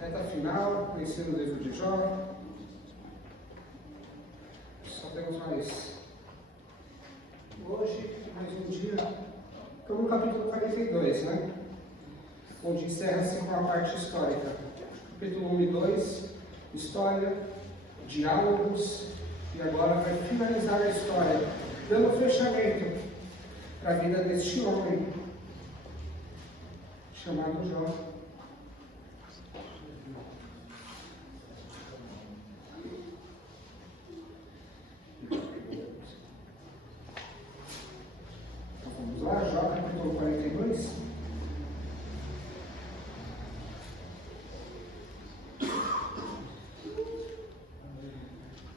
Reta final, ensino do livro de Jó. Só temos mais hoje, mais um dia. Estamos no capítulo 42, né? Onde encerra-se com a parte histórica. Capítulo 1 e 2, história, diálogos, e agora vai finalizar a história, dando fechamento para a vida deste homem, chamado Jó. Então vamos lá, Jó, capítulo 42.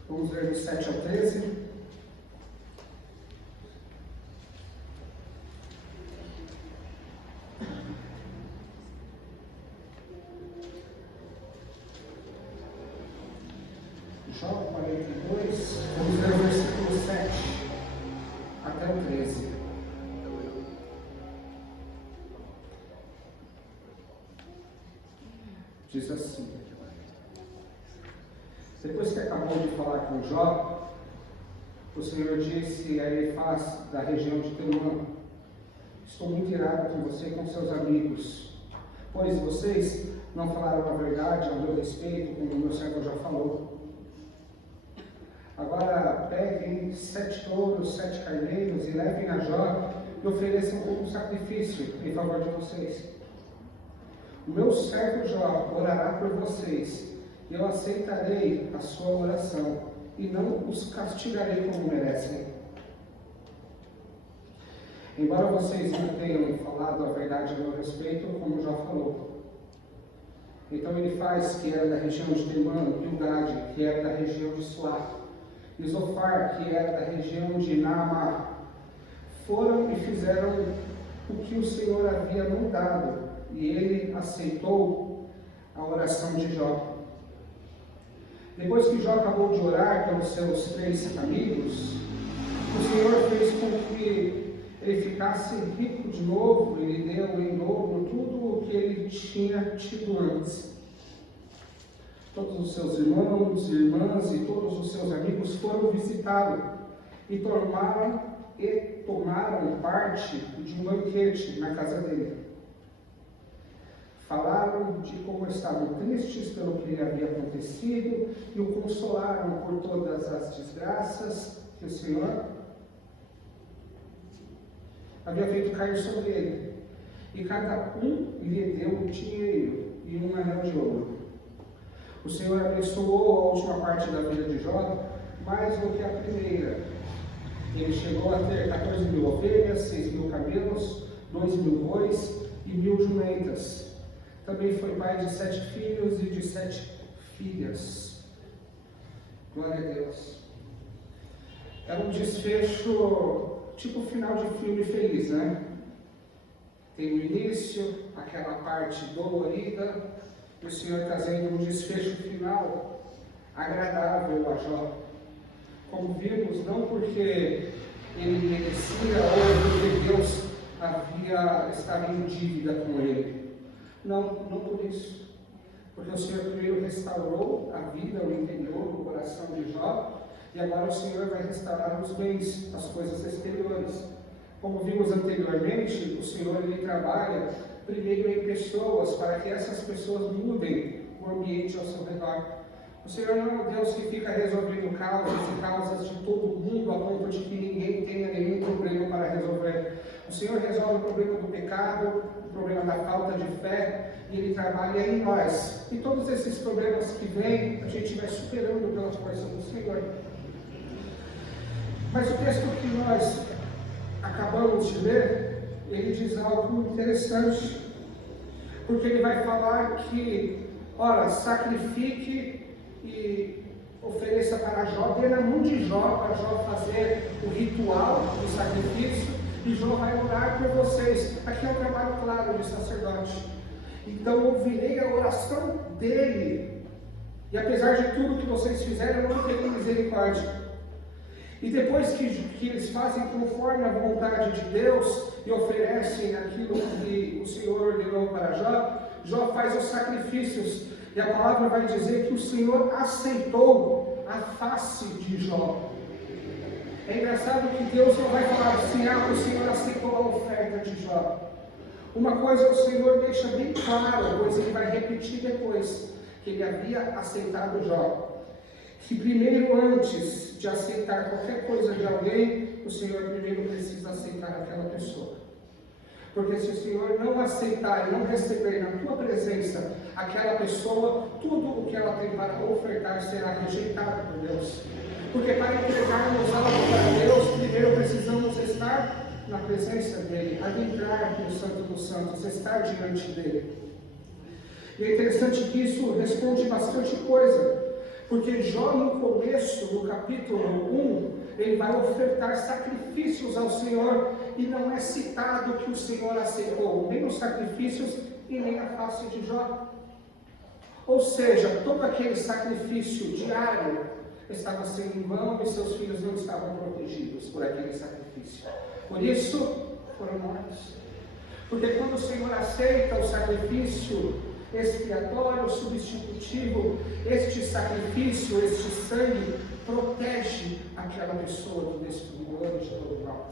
Vamos ver do 7 ao 13. Jó 42, vamos ver o versículo 7 até o 13. Diz assim: depois que acabou de falar com Jó, o Senhor disse a Elifaz, da região de Temã: estou muito irado com você e com seus amigos, pois vocês não falaram a verdade ao meu respeito, como o meu servo já falou. Agora peguem 7 touros, 7 carneiros e levem a Jó e ofereçam como sacrifício em favor de vocês. O meu servo Jó orará por vocês, e eu aceitarei a sua oração, e não os castigarei como merecem. Embora vocês não tenham falado a verdade a meu respeito, como já falou. Então Elifaz, que era da região de Temã, Bildade, que era da região de Suá, e Zofar, que era da região de Naamá, foram e fizeram o que o Senhor havia mandado, e ele aceitou a oração de Jó. Depois que Jó acabou de orar pelos seus 3 amigos, o Senhor fez com que ele ficasse rico de novo, ele deu em dobro tudo o que ele tinha tido antes. Todos os seus irmãos, irmãs e todos os seus amigos foram visitá-lo e tomaram parte de um banquete na casa dele. Falaram de como estavam tristes pelo que lhe havia acontecido e o consolaram por todas as desgraças que o Senhor havia feito cair sobre ele. E cada um lhe deu um dinheiro e um anel de ouro. O Senhor abençoou a última parte da vida de Jó mais do que a primeira. Ele chegou a ter 14.000 ovelhas, 6.000 camelos, 2.000 bois e 1.000 jumentas. Também foi pai de 7 filhos e de 7 filhas. Glória a Deus. É um desfecho tipo final de filme feliz, né? Tem o início, aquela parte dolorida, e o Senhor trazendo um desfecho final agradável a Jó. Como vimos, não porque ele merecia ou porque Deus estava em dívida com ele. Não por isso. Porque o Senhor primeiro restaurou a vida, o interior, o coração de Jó, e agora o Senhor vai restaurar os bens, as coisas exteriores. Como vimos anteriormente, o Senhor ele trabalha primeiro em pessoas, para que essas pessoas mudem o ambiente ao seu redor. O Senhor não é um Deus que fica resolvendo causas de todo mundo, a ponto de que ninguém tenha nenhum problema para resolver. O Senhor resolve o problema do pecado, o problema da falta de fé, e Ele trabalha em nós. E todos esses problemas que vêm, a gente vai superando pela força do Senhor. Mas o texto que nós acabamos de ler, ele diz algo interessante, porque ele vai falar que, ora, sacrifique e ofereça para Jó, dê na mão de Jó, para Jó fazer o ritual do sacrifício, e Jó vai orar por vocês. Aqui é um trabalho claro de sacerdote. Então ouvirei a oração dele, e apesar de tudo que vocês fizeram, eu não terei misericórdia. E depois que eles fazem conforme a vontade de Deus e oferecem aquilo que o Senhor ordenou para Jó, Jó faz os sacrifícios. E a palavra vai dizer que o Senhor aceitou a face de Jó. É engraçado que Deus não vai falar assim, o Senhor aceitou a oferta de Jó. Uma coisa o Senhor deixa bem claro, pois ele vai repetir depois, que ele havia aceitado Jó. Que primeiro, antes de aceitar qualquer coisa de alguém, o Senhor primeiro precisa aceitar aquela pessoa. Porque se o Senhor não aceitar e não receber na tua presença aquela pessoa, tudo o que ela tem para ofertar será rejeitado por Deus. Porque para entregarmos algo para Deus, primeiro precisamos estar na presença dEle, adentrar no Santo dos Santos, estar diante dEle. E é interessante que isso responde bastante coisa. Porque Jó, no começo, no capítulo 1, ele vai ofertar sacrifícios ao Senhor, e não é citado que o Senhor aceitou nem os sacrifícios e nem a face de Jó. Ou seja, todo aquele sacrifício diário estava sendo em vão e seus filhos não estavam protegidos por aquele sacrifício. Por isso, foram mortos. Porque quando o Senhor aceita o sacrifício expiatório, substitutivo, este sacrifício, este sangue, protege aquela pessoa do destruidor de todo mal.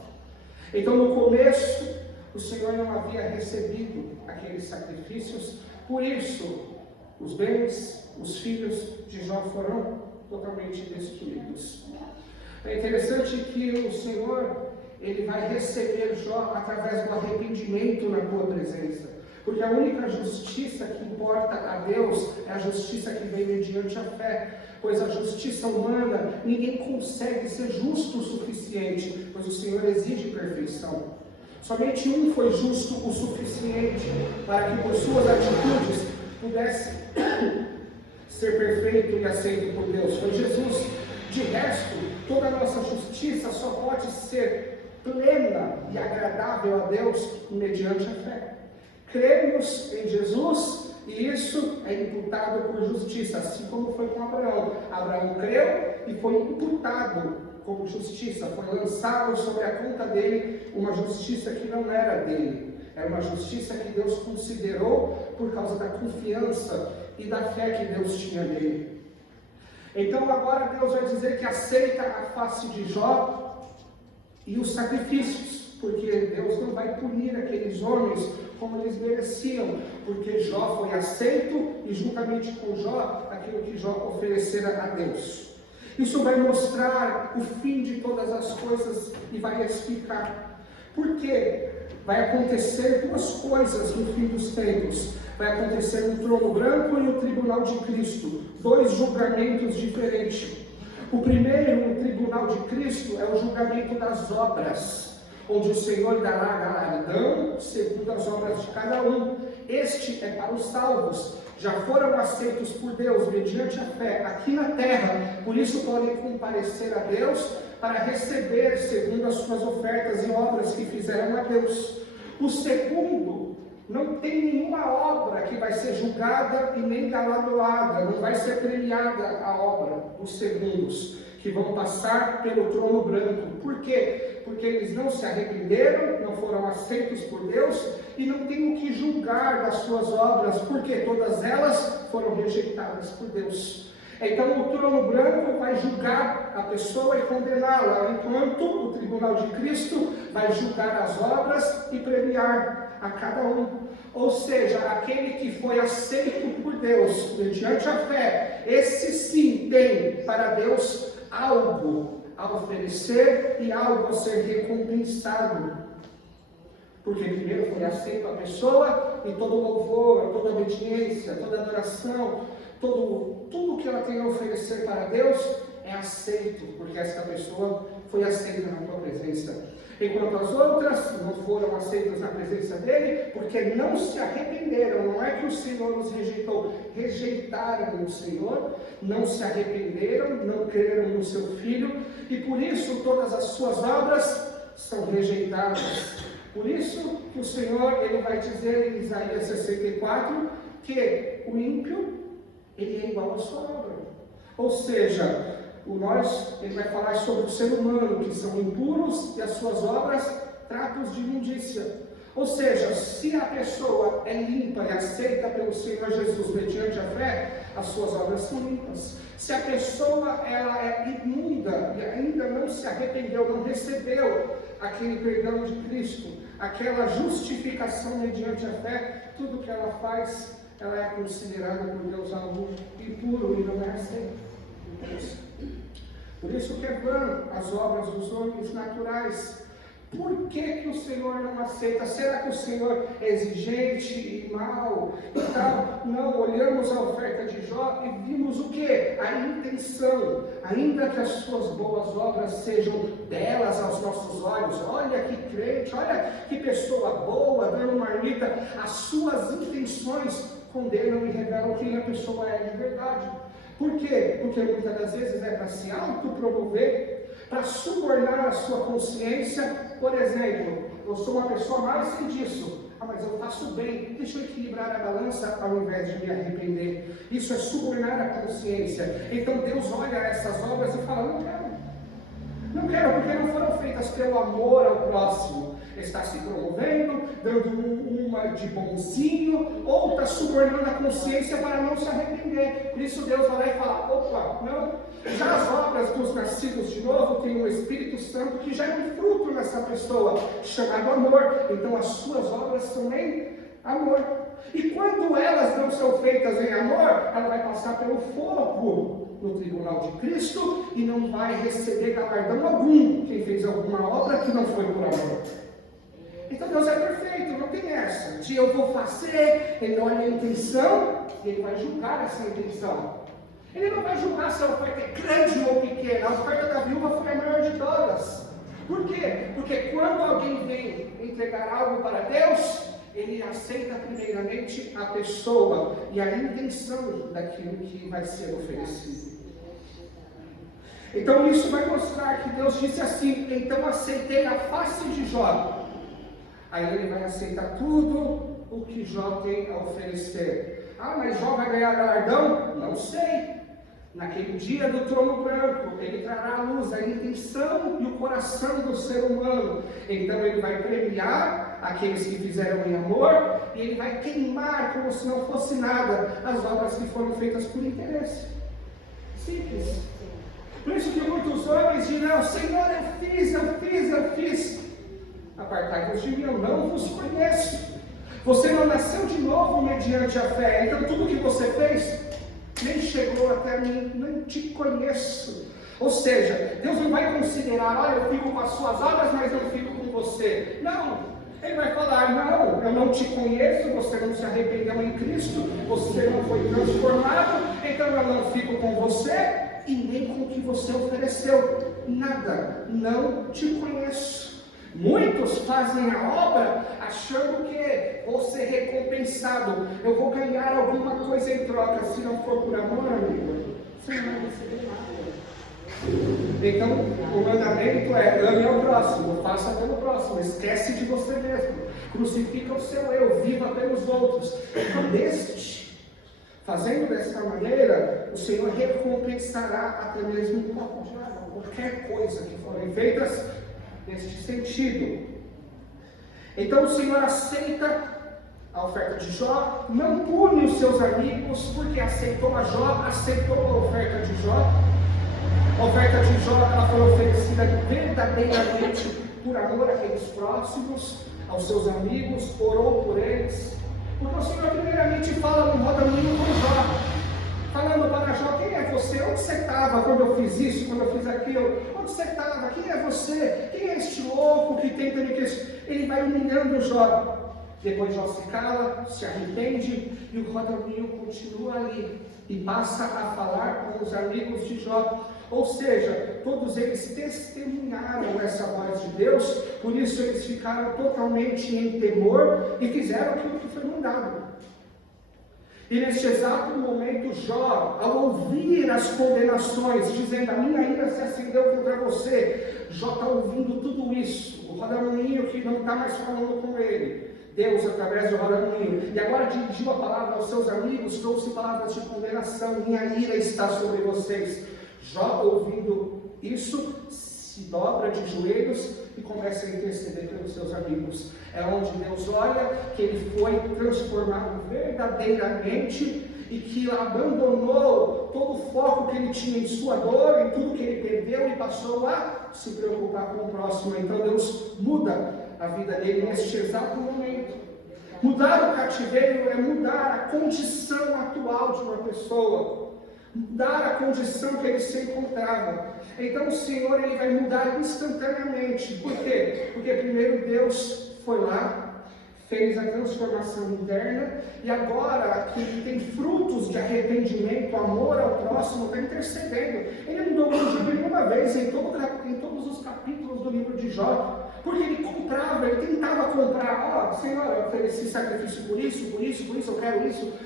Então, no começo, o Senhor não havia recebido aqueles sacrifícios, por isso, os bens, os filhos de Jó foram totalmente destruídos. É interessante que o Senhor, ele vai receber Jó através do arrependimento na tua presença. Porque a única justiça que importa a Deus é a justiça que vem mediante a fé. Pois a justiça humana, ninguém consegue ser justo o suficiente, pois o Senhor exige perfeição. Somente um foi justo o suficiente para que por suas atitudes pudesse ser perfeito e aceito por Deus. Foi Jesus. De resto, toda a nossa justiça só pode ser plena e agradável a Deus mediante a fé. Cremos em Jesus e isso é imputado por justiça, assim como foi com Abraão. Abraão creu e foi imputado como justiça, foi lançado sobre a conta dele uma justiça que não era dele. Era uma justiça que Deus considerou por causa da confiança e da fé que Deus tinha nele. Então agora Deus vai dizer que aceita a face de Jó e os sacrifícios, porque Deus não vai punir aqueles homens como eles mereciam, porque Jó foi aceito e juntamente com Jó, aquilo que Jó oferecera a Deus. Isso vai mostrar o fim de todas as coisas e vai explicar por quê. Vai acontecer duas coisas no fim dos tempos. Vai acontecer um trono branco e o tribunal de Cristo, dois julgamentos diferentes. O primeiro, o tribunal de Cristo, é o julgamento das obras, onde o Senhor dará galardão segundo as obras de cada um. Este é para os salvos, já foram aceitos por Deus mediante a fé aqui na terra, por isso podem comparecer a Deus para receber segundo as suas ofertas e obras que fizeram a Deus. O segundo, não tem nenhuma obra que vai ser julgada e nem galardoada, não vai ser premiada a obra dos segundos, que vão passar pelo trono branco. Por quê? Porque eles não se arrependeram, não foram aceitos por Deus e não tem o que julgar das suas obras, porque todas elas foram rejeitadas por Deus. Então o trono branco vai julgar a pessoa e condená-la, enquanto o tribunal de Cristo vai julgar as obras e premiar a cada um. Ou seja, aquele que foi aceito por Deus mediante a fé, esse sim tem para Deus algo a oferecer e algo a ser recompensado. Porque primeiro foi aceito a pessoa e todo louvor, toda obediência, toda adoração, tudo que ela tem a oferecer para Deus é aceito, porque essa pessoa foi aceita na tua presença. Enquanto as outras não foram aceitas na presença dele, porque não se arrependeram. Não é que o Senhor os rejeitou, rejeitaram o Senhor, não se arrependeram, não creram no seu Filho, e por isso todas as suas obras são rejeitadas. Por isso que o Senhor, ele vai dizer em Isaías 64, que o ímpio, ele é igual à sua obra. Ou seja, ele vai falar sobre o ser humano, que são impuros e as suas obras, tratos de imundícia. Ou seja, se a pessoa é limpa e aceita pelo Senhor Jesus mediante a fé, as suas obras são limpas. Se a pessoa ela é imunda e ainda não se arrependeu, não recebeu aquele perdão de Cristo, aquela justificação mediante a fé, tudo que ela faz, ela é considerada por Deus algo impuro e não é aceita. Por isso que é vã as obras dos homens naturais. Por que o Senhor não aceita? Será que o Senhor é exigente e mau e tal? Não, olhamos a oferta de Jó e vimos o quê? A intenção. Ainda que as suas boas obras sejam belas aos nossos olhos, olha que crente, olha que pessoa boa, dando marmita, as suas intenções condenam e revelam quem a pessoa é de verdade. Por quê? Porque muitas das vezes é para se autopromover, para subornar a sua consciência. Por exemplo, eu sou uma pessoa mais que disso. Mas eu faço bem, deixa eu equilibrar a balança ao invés de me arrepender. Isso é subornar a consciência. Então Deus olha essas obras e fala, não quero. Não quero, porque não foram feitas pelo amor ao próximo. Está se promovendo, dando uma de bonzinho, ou está subornando a consciência para não se arrepender. Por isso Deus vai lá e fala, opa, não. Já as obras dos nascidos de novo têm o Espírito Santo que já é um fruto nessa pessoa, chamado amor. Então as suas obras são em amor. E quando elas não são feitas em amor, ela vai passar pelo fogo no tribunal de Cristo e não vai receber galardão algum quem fez alguma obra que não foi por amor. Então Deus é perfeito, não tem essa de eu vou fazer, ele olha a intenção e ele vai julgar essa intenção. Ele não vai julgar se a oferta é grande ou pequena. A oferta da viúva foi a maior de todas. Por quê? Porque quando alguém vem entregar algo para Deus, ele aceita primeiramente a pessoa e a intenção daquilo que vai ser oferecido. Então isso vai mostrar que Deus disse assim, então aceitei a face de Jó. Aí ele vai aceitar tudo o que Jó tem a oferecer. Ah, mas Jó vai ganhar galardão? Não sei. Naquele dia do trono branco, ele trará à luz a intenção e o coração do ser humano. Então ele vai premiar aqueles que fizeram em amor e ele vai queimar como se não fosse nada as obras que foram feitas por interesse. Simples. Por isso que muitos homens dirão, Senhor, eu fiz. Apartai-vos de mim, eu não vos conheço. Você não nasceu de novo mediante a fé, então tudo que você fez nem chegou até mim, nem te conheço. Ou seja, Deus não vai considerar, olha, eu fico com as suas obras, mas não fico com você. Não, Ele vai falar, não, eu não te conheço, você não se arrependeu em Cristo, você não foi transformado, então eu não fico com você e nem com o que você ofereceu. Nada, não te conheço. Muitos fazem a obra achando que vou ser recompensado, eu vou ganhar alguma coisa em troca. Se não for por amor, amigo, você não vai receber nada. Então, o mandamento é ame ao próximo, faça pelo próximo, esquece de você mesmo, crucifica o seu eu, viva pelos outros. Então, fazendo desta maneira, o Senhor recompensará até mesmo um copo de água, qualquer coisa que forem feitas neste sentido. Então o Senhor aceita a oferta de Jó, não pune os seus amigos, porque aceitou a Jó, aceitou a oferta de Jó. A oferta de Jó ela foi oferecida verdadeiramente por amor àqueles próximos, aos seus amigos, orou por eles. Porque o Senhor primeiramente fala no rodaminho com Jó, falando para Jó, quem é você? Onde você estava quando eu fiz isso, quando eu fiz aquilo? Onde você estava? Quem é você? Quem é este louco que tenta me questionar? Ele vai humilhando Jó. Depois Jó se cala, se arrepende e o rodaminho continua ali e passa a falar com os amigos de Jó. Ou seja, todos eles testemunharam essa voz de Deus, por isso eles ficaram totalmente em temor e fizeram aquilo que foi mandado. E neste exato momento, Jó, ao ouvir as condenações, dizendo, a minha ira se acendeu contra você, Jó está ouvindo tudo isso, o rodamuinho que não está mais falando com ele, Deus através do rodamuinho, e agora dirigiu a palavra aos seus amigos, trouxe palavras de condenação, minha ira está sobre vocês. Jó, ouvindo isso, se se dobra de joelhos e começa a interceder pelos seus amigos. É onde Deus olha que ele foi transformado verdadeiramente e que abandonou todo o foco que ele tinha em sua dor, em tudo que ele perdeu, e passou a se preocupar com o próximo. Então Deus muda a vida dele neste exato momento. Mudar o cativeiro é mudar a condição atual de uma pessoa, mudar a condição que ele se encontrava. Então o Senhor ele vai mudar instantaneamente. Por quê? Porque primeiro Deus foi lá, fez a transformação interna, e agora que ele tem frutos de arrependimento, amor ao próximo, está intercedendo. Ele não mudou de nenhuma vez em todos os capítulos do livro de Jó, porque ele comprava, ele tentava comprar. Senhor, eu ofereci sacrifício por isso,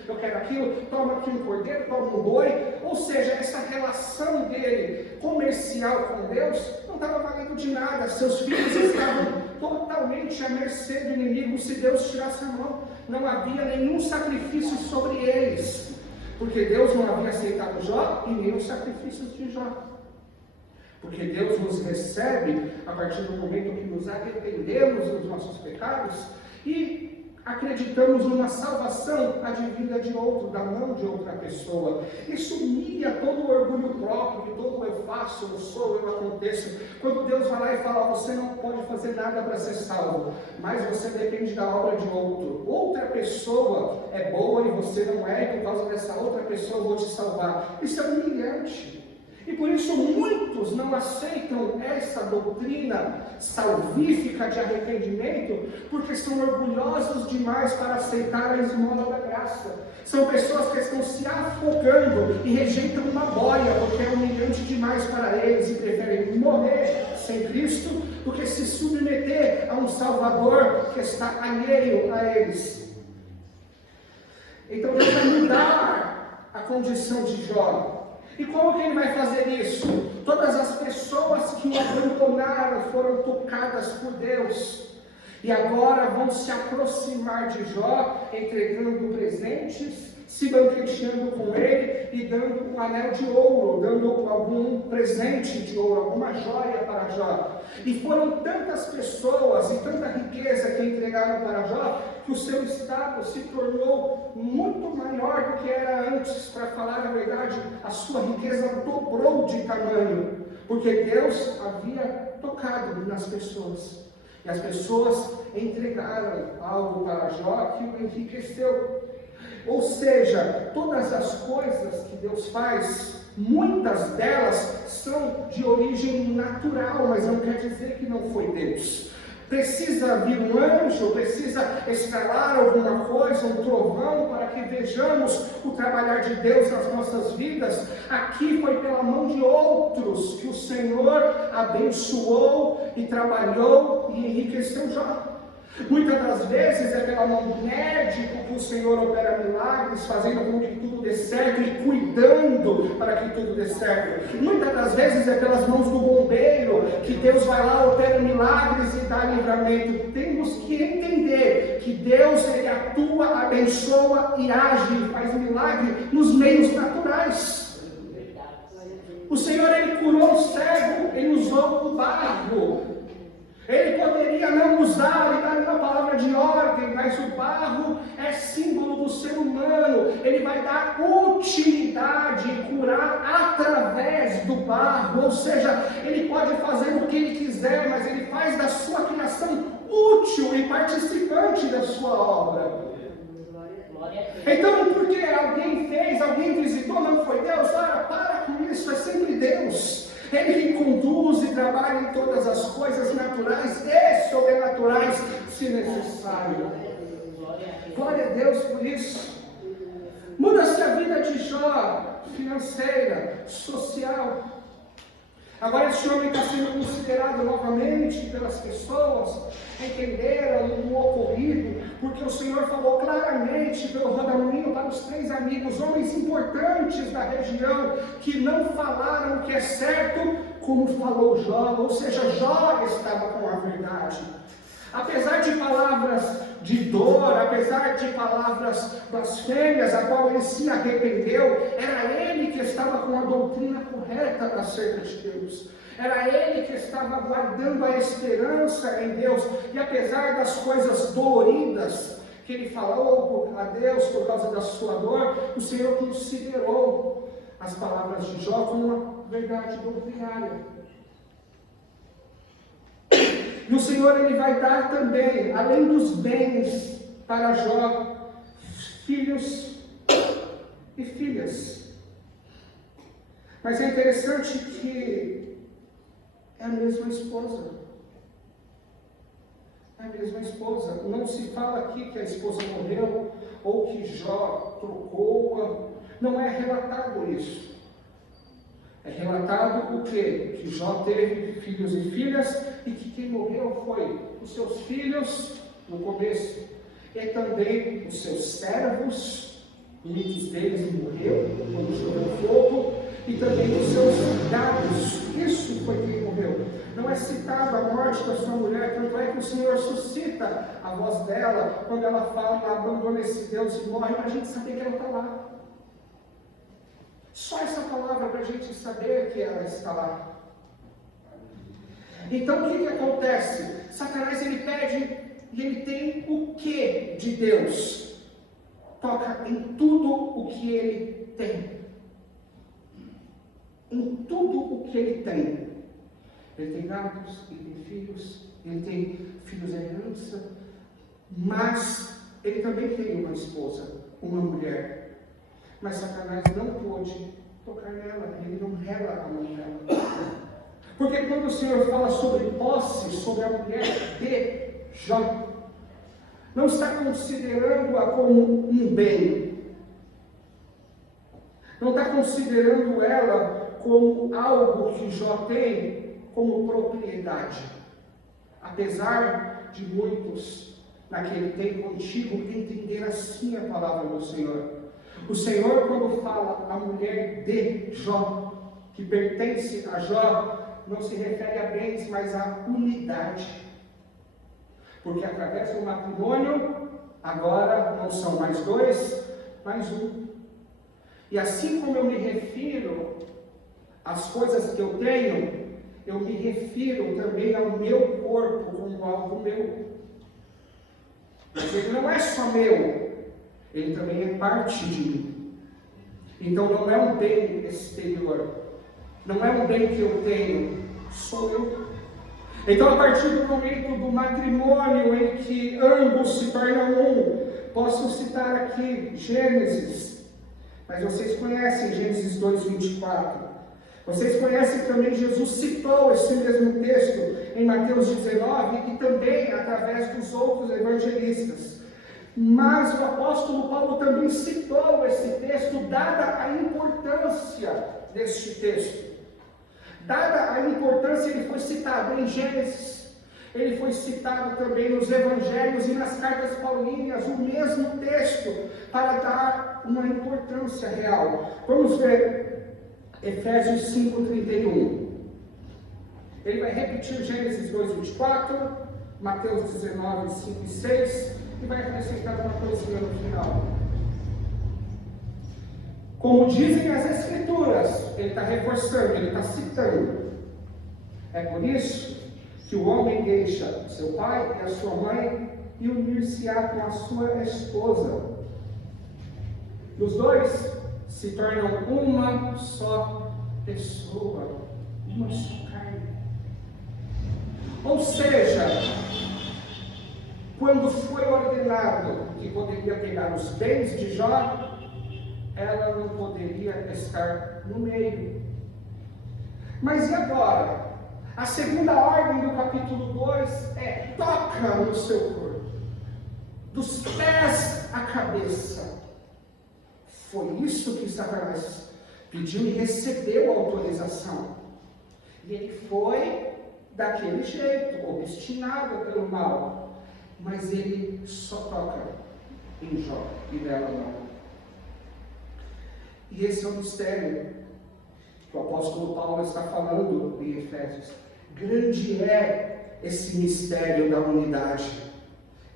eu quero aquilo, toma aqui um cordeiro, toma um boi. Ou seja, essa relação dele comercial com Deus não estava valendo de nada. Seus filhos estavam totalmente à mercê do inimigo. Se Deus tirasse a mão, não havia nenhum sacrifício sobre eles, porque Deus não havia aceitado Jó e nem os sacrifícios de Jó. Porque Deus nos recebe a partir do momento que nos arrependemos dos nossos pecados e acreditamos numa salvação advinda de outro, da mão de outra pessoa. Isso humilha todo o orgulho próprio, todo o eu faço, eu sou, eu aconteço. Quando Deus vai lá e fala, você não pode fazer nada para ser salvo, mas você depende da obra de outro. Outra pessoa é boa e você não é, e por causa dessa outra pessoa eu vou te salvar. Isso é humilhante. E por isso muitos não aceitam essa doutrina salvífica de arrependimento, porque são orgulhosos demais para aceitar a esmola da graça. São pessoas que estão se afogando e rejeitam uma boia, porque é humilhante demais para eles e preferem morrer sem Cristo do que se submeter a um Salvador que está alheio a eles. Então Deus vai mudar a condição de Jó. E como que ele vai fazer isso? Todas as pessoas que o abandonaram foram tocadas por Deus. E agora vão se aproximar de Jó, entregando presentes, se banqueteando com ele e dando um anel de ouro, dando algum presente de ouro, alguma joia para Jó. E foram tantas pessoas e tanta riqueza que entregaram para Jó, que o seu estado se tornou muito maior do que era antes. Para falar a verdade, a sua riqueza dobrou de tamanho, porque Deus havia tocado nas pessoas. E as pessoas entregaram algo para Jó que o enriqueceu. Ou seja, todas as coisas que Deus faz, muitas delas são de origem natural, mas não quer dizer que não foi Deus. Precisa vir um anjo, precisa estralar alguma coisa, um trovão, para que vejamos o trabalhar de Deus nas nossas vidas. Aqui foi pela mão de outros que o Senhor abençoou e trabalhou e enriqueceu Jó. Muitas das vezes é pela mão do médico que o Senhor opera milagres, fazendo com que tudo dê certo e cuidando para que tudo dê certo. Muitas das vezes é pelas mãos do bombeiro que Deus vai lá, opera milagres e dá livramento. Temos que entender que Deus ele atua, abençoa e age e faz milagre nos meios naturais. O Senhor ele curou o cego, ele usou o barro. Ele poderia não usar e dar uma palavra de ordem, mas o barro é símbolo do ser humano. Ele vai dar utilidade e curar através do barro. Ou seja, ele pode fazer o que ele quiser, mas ele faz da sua criação útil e participante da sua obra. Então, porque alguém fez, alguém visitou, não foi Deus? Para com isso, é sempre Deus. Ele que conduz e trabalha em todas as coisas naturais e sobrenaturais, se necessário. Glória a Deus por isso. Muda-se a vida de Jó, financeira, social. Agora esse homem está sendo considerado novamente pelas pessoas, entenderam o ocorrido, porque o Senhor falou claramente pelo rodamuinho para os 3 amigos, homens importantes da região, que não falaram o que é certo, como falou Jó, ou seja, Jó estava com a verdade. Apesar de palavras de dor, apesar de palavras blasfêmias, a qual ele se arrependeu, era ele que estava com a doutrina correta acerca de Deus. Era ele que estava guardando a esperança em Deus. E apesar das coisas doloridas que ele falou a Deus por causa da sua dor, o Senhor considerou as palavras de Jó como uma verdade doutrinária. E o Senhor ele vai dar também, além dos bens para Jó, filhos e filhas. Mas é interessante que é a mesma esposa. É a mesma esposa. Não se fala aqui que a esposa morreu ou que Jó trocou-a. Não é relatado isso. É relatado o quê? Que Jó teve filhos e filhas e que quem morreu foi os seus filhos no começo e também os seus servos, muitos deles morreram quando choveu fogo, e também os seus gados. Isso foi quem morreu. Não é citada a morte da sua mulher, tanto é que o Senhor suscita a voz dela quando ela fala que abandona esse Deus e morre, para a gente saber que ela está lá. Só essa palavra para a gente saber que ela está lá. Então o que acontece? Satanás ele pede e ele tem o que de Deus? Toca em tudo o que ele tem. Em tudo o que ele tem. Ele tem gatos, ele tem filhos, ele tem filhos de herança, mas ele também tem uma esposa, uma mulher. Mas Satanás não pôde tocar nela, ele não rela a mão dela. Porque quando o Senhor fala sobre posse, sobre a mulher de Jó, não está considerando-a como um bem. Não está considerando ela como algo que Jó tem como propriedade. Apesar de muitos, naquele tempo antigo, entender assim a palavra do Senhor. O Senhor, quando fala a mulher de Jó, que pertence a Jó, não se refere a bens, mas a unidade. Porque através do matrimônio, agora não são mais dois, mas um. E assim como eu me refiro às coisas que eu tenho, eu me refiro também ao meu corpo como algo meu. Mas ele não é só meu, ele também é parte de mim. Então não é um bem exterior, não é um bem que eu tenho, sou eu. Então a partir do momento do matrimônio em que ambos se tornam um, posso citar aqui Gênesis, mas vocês conhecem Gênesis 2:24. Vocês conhecem também, Jesus citou esse mesmo texto em Mateus 19 e também através dos outros evangelistas. Mas o apóstolo Paulo também citou esse texto, dada a importância deste texto. Dada a importância, ele foi citado em Gênesis, ele foi citado também nos evangelhos e nas cartas paulinas, o mesmo texto, para dar uma importância real. Vamos ver Efésios 5:31. Ele vai repetir Gênesis 2:24, Mateus 19, 5 e 6, e vai acrescentar uma coisinha no final. Como dizem as Escrituras, ele está reforçando, ele está citando. É por isso que o homem deixa seu pai e a sua mãe e unir-se-á com a sua esposa. Os dois se tornam uma só pessoa, uma só carne. Ou seja, quando foi ordenado que poderia pegar os bens de Jó, ela não poderia estar no meio. Mas e agora? A segunda ordem do capítulo 2 é: toca no seu corpo, dos pés à cabeça. Foi isso que Satanás pediu e recebeu a autorização. E ele foi daquele jeito, obstinado pelo mal. Mas ele só toca em Jó e nela não. E esse é o mistério que o apóstolo Paulo está falando em Efésios. Grande é esse mistério da unidade.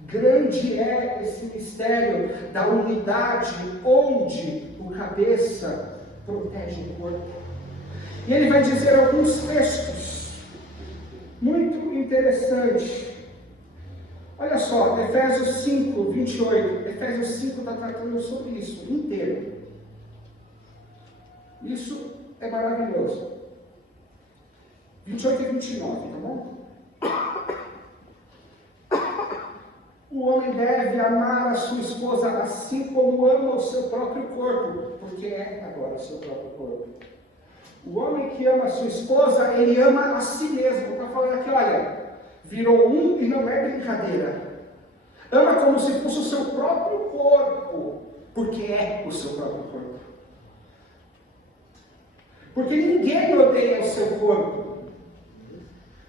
Grande é esse mistério da unidade, onde o cabeça protege o corpo. E ele vai dizer alguns textos muito interessantes. Olha só, Efésios 5, 28. Efésios 5 está tratando sobre isso inteiro. Isso é maravilhoso. 28 e 29, tá bom? O homem deve amar a sua esposa assim como ama o seu próprio corpo, porque é agora o seu próprio corpo. O homem que ama a sua esposa, ele ama a si mesmo. Está falando aqui, olha, virou um e não é brincadeira. Ama como se fosse o seu próprio corpo, porque é o seu próprio corpo. Porque ninguém odeia o seu corpo.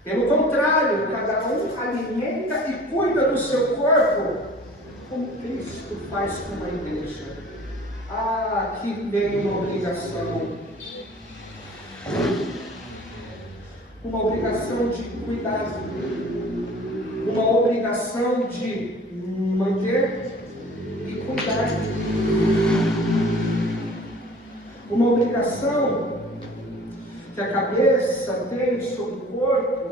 Pelo contrário, cada um alimenta e cuida do seu corpo, como Cristo faz com a igreja. Ah, aqui vem uma obrigação. Uma obrigação de cuidar, uma obrigação de manter e cuidar, uma obrigação que a cabeça tem sobre o corpo,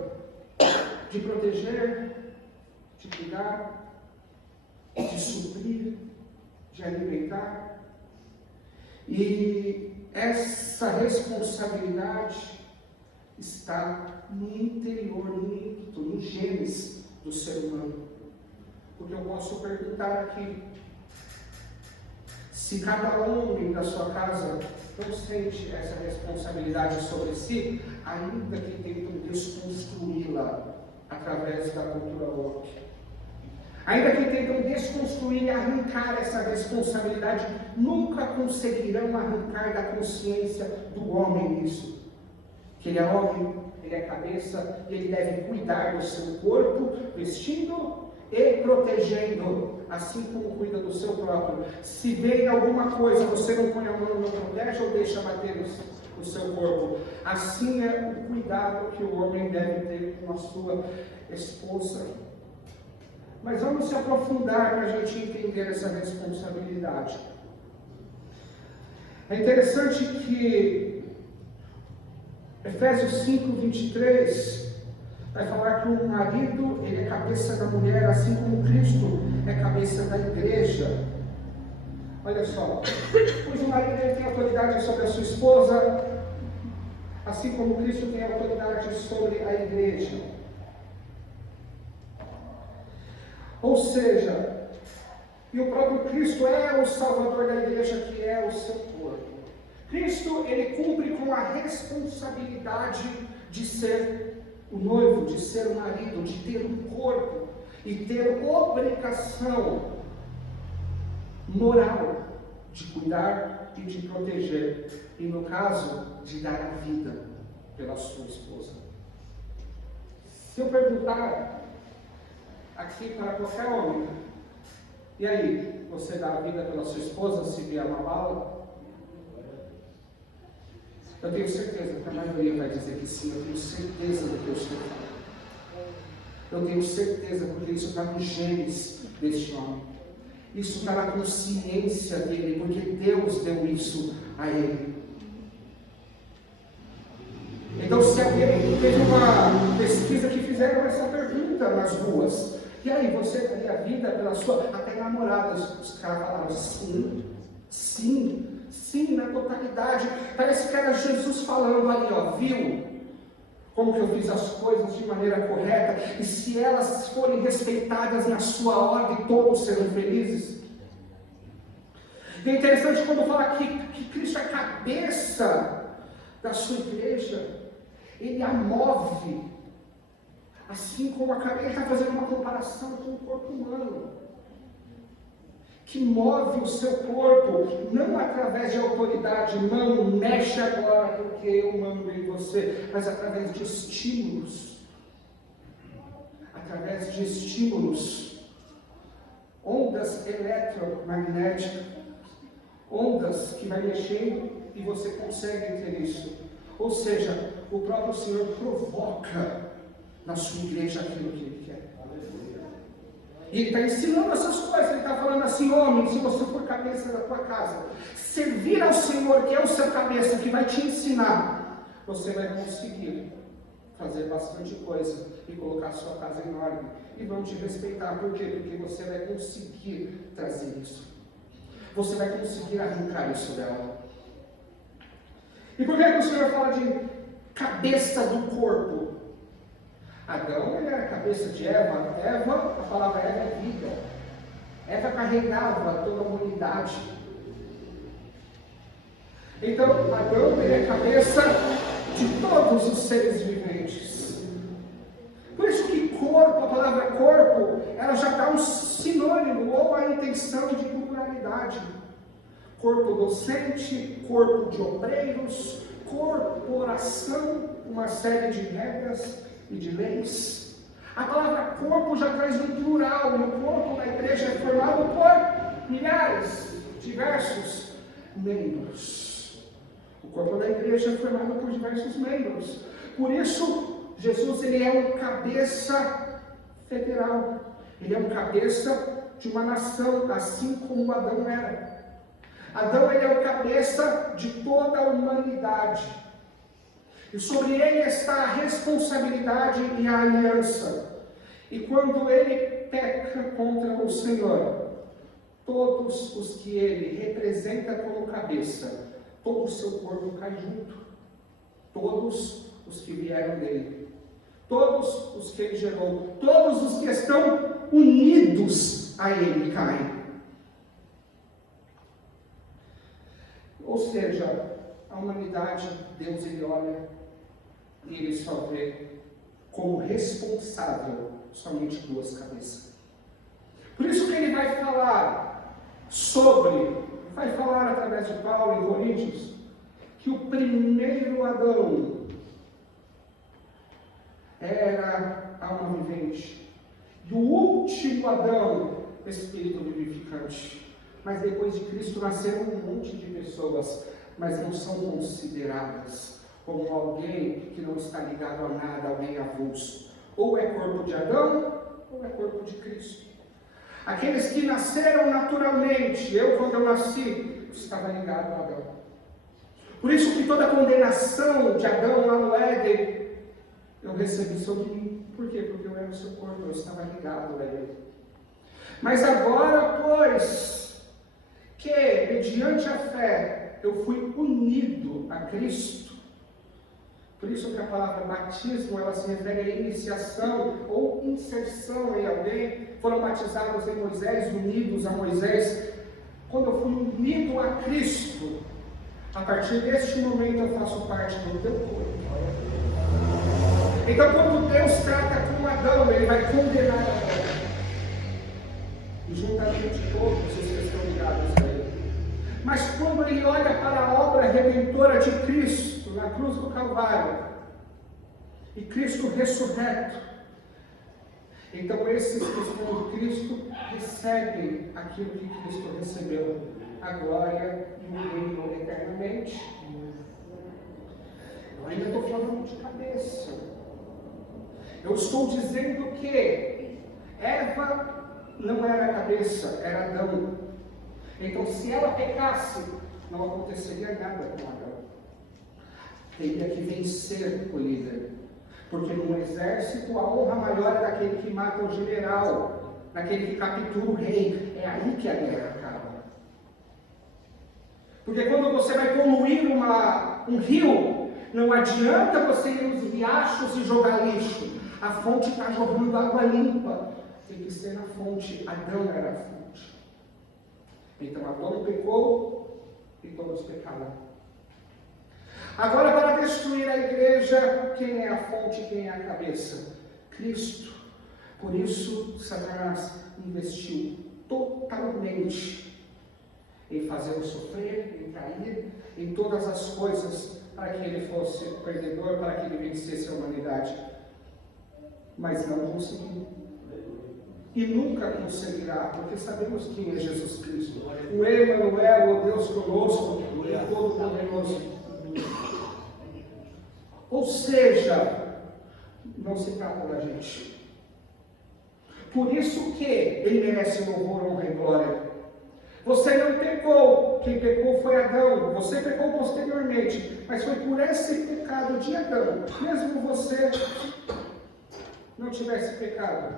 de proteger, de cuidar, de suprir, de alimentar. E essa responsabilidade está no interior, no ímpeto, no genes do ser humano. Porque eu posso perguntar aqui, se cada homem da sua casa não sente essa responsabilidade sobre si, ainda que tentam desconstruí-la através da cultura woke. Ainda que tentam desconstruir e arrancar essa responsabilidade, nunca conseguirão arrancar da consciência do homem isso. Que ele é homem, ele é cabeça, e ele deve cuidar do seu corpo, vestindo e protegendo, assim como cuida do seu próprio. Se vem alguma coisa, você não põe a mão, não protege ou deixa bater no seu corpo. Assim é o cuidado que o homem deve ter com a sua esposa. Mas vamos se aprofundar para a gente entender essa responsabilidade. É interessante que Efésios 5, 23 vai falar que o marido, ele é cabeça da mulher, assim como Cristo é cabeça da igreja. Olha só, pois o marido ele tem autoridade sobre a sua esposa, assim como Cristo tem autoridade sobre a igreja. Ou seja, e o próprio Cristo é o Salvador da igreja, que é o seu corpo. Cristo, ele cumpre com a responsabilidade de ser o noivo, de ser o marido, de ter um corpo e ter obrigação moral de cuidar e de proteger, e no caso, de dar a vida pela sua esposa. Se eu perguntar aqui para qualquer homem, e aí, você dá a vida pela sua esposa se vier uma bala? Eu tenho certeza que a maioria vai dizer que sim, eu tenho certeza do que eu estou falando. Eu tenho certeza, porque isso está nos genes deste homem. Isso está na consciência dele, porque Deus deu isso a ele. Então, se alguém teve uma pesquisa que fizeram essa pergunta nas ruas, e aí, você daria a vida pela sua até namorada? Os caras falaram sim, sim, sim, na totalidade. Parece que era Jesus falando ali, ó, viu? Como que eu fiz as coisas de maneira correta, e se elas forem respeitadas na sua ordem, todos serão felizes. E é interessante quando fala que Cristo é a cabeça da sua igreja, ele a move, assim como a cabeça. Ele está fazendo uma comparação com o corpo humano, que move o seu corpo, não através de autoridade, não mexe agora porque eu mando em você, mas através de estímulos. Através de estímulos, ondas eletromagnéticas, ondas que vai mexendo e você consegue ter isso. Ou seja, o próprio Senhor provoca na sua igreja aquilo que Ele quer. E Ele está ensinando essas coisas. Ele está falando assim: homem, se você for cabeça da tua casa, servir ao Senhor, que é o seu cabeça, que vai te ensinar você vai conseguir fazer bastante coisa e colocar sua casa em ordem. E vão te respeitar. Por quê? Porque você vai conseguir trazer isso. Você vai conseguir arrancar isso dela. E por que o Senhor fala de cabeça do corpo? Adão, ele era a cabeça de Eva. Eva, a palavra Eva é vida. Eva carregava toda a humanidade. Então, Adão, ele é a cabeça de todos os seres viventes. Por isso que corpo, a palavra corpo, ela já dá um sinônimo ou a intenção de pluralidade. Corpo docente, corpo de obreiros, corporação, uma série de regras e de leis. A palavra corpo já traz um plural, e o corpo da igreja é formado por milhares, diversos membros. O corpo da igreja é formado por diversos membros. Por isso, Jesus ele é um cabeça federal. Ele é um cabeça de uma nação, assim como Adão era. Adão ele é o cabeça de toda a humanidade. E sobre ele está a responsabilidade e a aliança. E quando ele peca contra o Senhor, todos os que ele representa como cabeça, todo o seu corpo cai junto. Todos os que vieram dele, todos os que ele gerou, todos os que estão unidos a ele caem. Ou seja, a humanidade, Deus ele olha e ele só vê como responsável somente duas cabeças. Por isso que ele vai falar através de Paulo em Coríntios, que o primeiro Adão era alma vivente, e o último Adão, espírito vivificante. Mas depois de Cristo nasceram um monte de pessoas, mas não são consideradas como alguém que não está ligado a nada, alguém avulso. Ou é corpo de Adão, ou é corpo de Cristo. Aqueles que nasceram naturalmente, quando eu nasci, estava ligado a Adão. Por isso que toda a condenação de Adão lá no Éden, eu recebi sobre mim. Por quê? Porque eu era o seu corpo, eu estava ligado a ele. Mas agora, pois, que mediante a fé eu fui unido a Cristo. Por isso que a palavra batismo, ela se refere à iniciação ou inserção em alguém. Foram batizados em Moisés, unidos a Moisés. Quando eu fui unido a Cristo, a partir deste momento eu faço parte do teu corpo. Então quando Deus trata com Adão, ele vai condenar Adão. E juntamente todos os que estão ligados a ele. Mas quando ele olha para a obra redentora de Cristo, na cruz do Calvário, e Cristo ressurreto, então esses que estão em Cristo recebem aquilo que Cristo recebeu, a glória e o reino eternamente. Eu ainda estou falando de cabeça. Eu estou dizendo que Eva não era a cabeça, era Adão. Então, se ela pecasse, não aconteceria nada com Adão. Teria que vencer o líder. Porque no exército, a honra maior é daquele que mata o general, daquele que captura o rei. É aí que a guerra acaba. Porque quando você vai poluir um rio, não adianta você ir nos riachos e jogar lixo. A fonte está jogando água limpa. Tem que ser na fonte. Adão era a fonte. Então Adão pecou e todos pecaram. Agora, para destruir a igreja, quem é a fonte, quem é a cabeça? Cristo. Por isso, Satanás investiu totalmente em fazê-lo sofrer, em cair, em todas as coisas, para que ele fosse perdedor, para que ele vencesse a humanidade. Mas não conseguiu. E nunca conseguirá, porque sabemos quem é Jesus Cristo. O Emanuel, o Deus conosco, o Todo-Poderoso. Ou seja, não se trata da gente. Por isso que ele merece louvor, honra e glória. Você não pecou, quem pecou foi Adão. você pecou posteriormente, mas foi por esse pecado de Adão, mesmo você não tivesse pecado,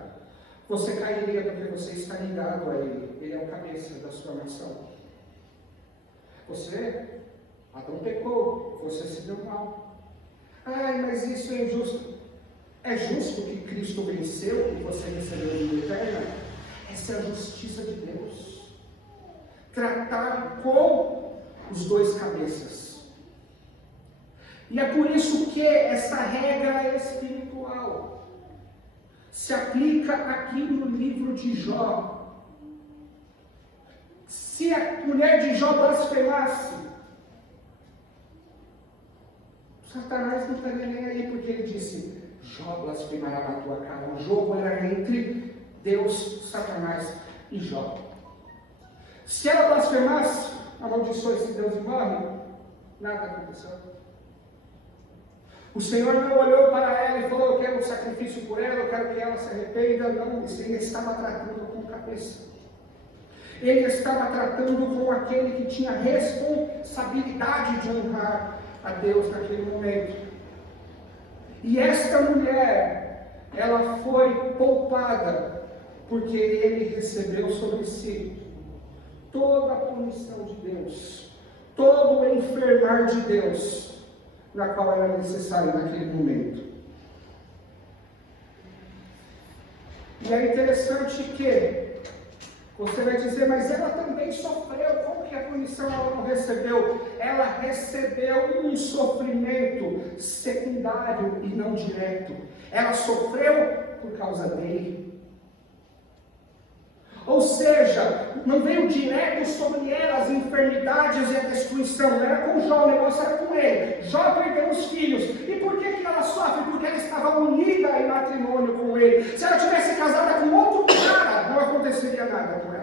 você cairia porque você está ligado a ele. Ele é o cabeça da sua nação. Adão pecou, você se deu mal. Ai, mas isso é injusto. É justo que Cristo venceu e você recebeu a vida eterna? Essa é a justiça de Deus. Tratar com os dois cabeças. E é por isso que essa regra espiritual se aplica aqui no livro de Jó. Se a mulher de Jó blasfemasse, Satanás não estaria nem aí, porque ele disse: Jó blasfemará na tua cara. O jogo era entre Deus, Satanás e Jó. Se ela blasfemasse, amaldiçoou esse Deus e morre, nada aconteceu. O Senhor não olhou para ela e falou: eu quero um sacrifício por ela, eu quero que ela se arrependa. Não, ele estava tratando com cabeça. Ele estava tratando com aquele que tinha responsabilidade de honrar a Deus naquele momento. E esta mulher, ela foi poupada, porque ele recebeu sobre si toda a punição de Deus, todo o enfermar de Deus, na qual era necessário naquele momento. E é interessante que você vai dizer: mas ela também sofreu. Como que a punição ela não recebeu? Ela recebeu um sofrimento secundário e não direto. Ela sofreu por causa dele. Ou seja, não veio direto sobre ela as enfermidades e a destruição. Não era com Jó, o negócio era com ele. Jó perdeu os filhos. E por que ela sofre? Porque ela estava unida em matrimônio com ele. Se ela tivesse casada com outro cara, não aconteceria nada com ela.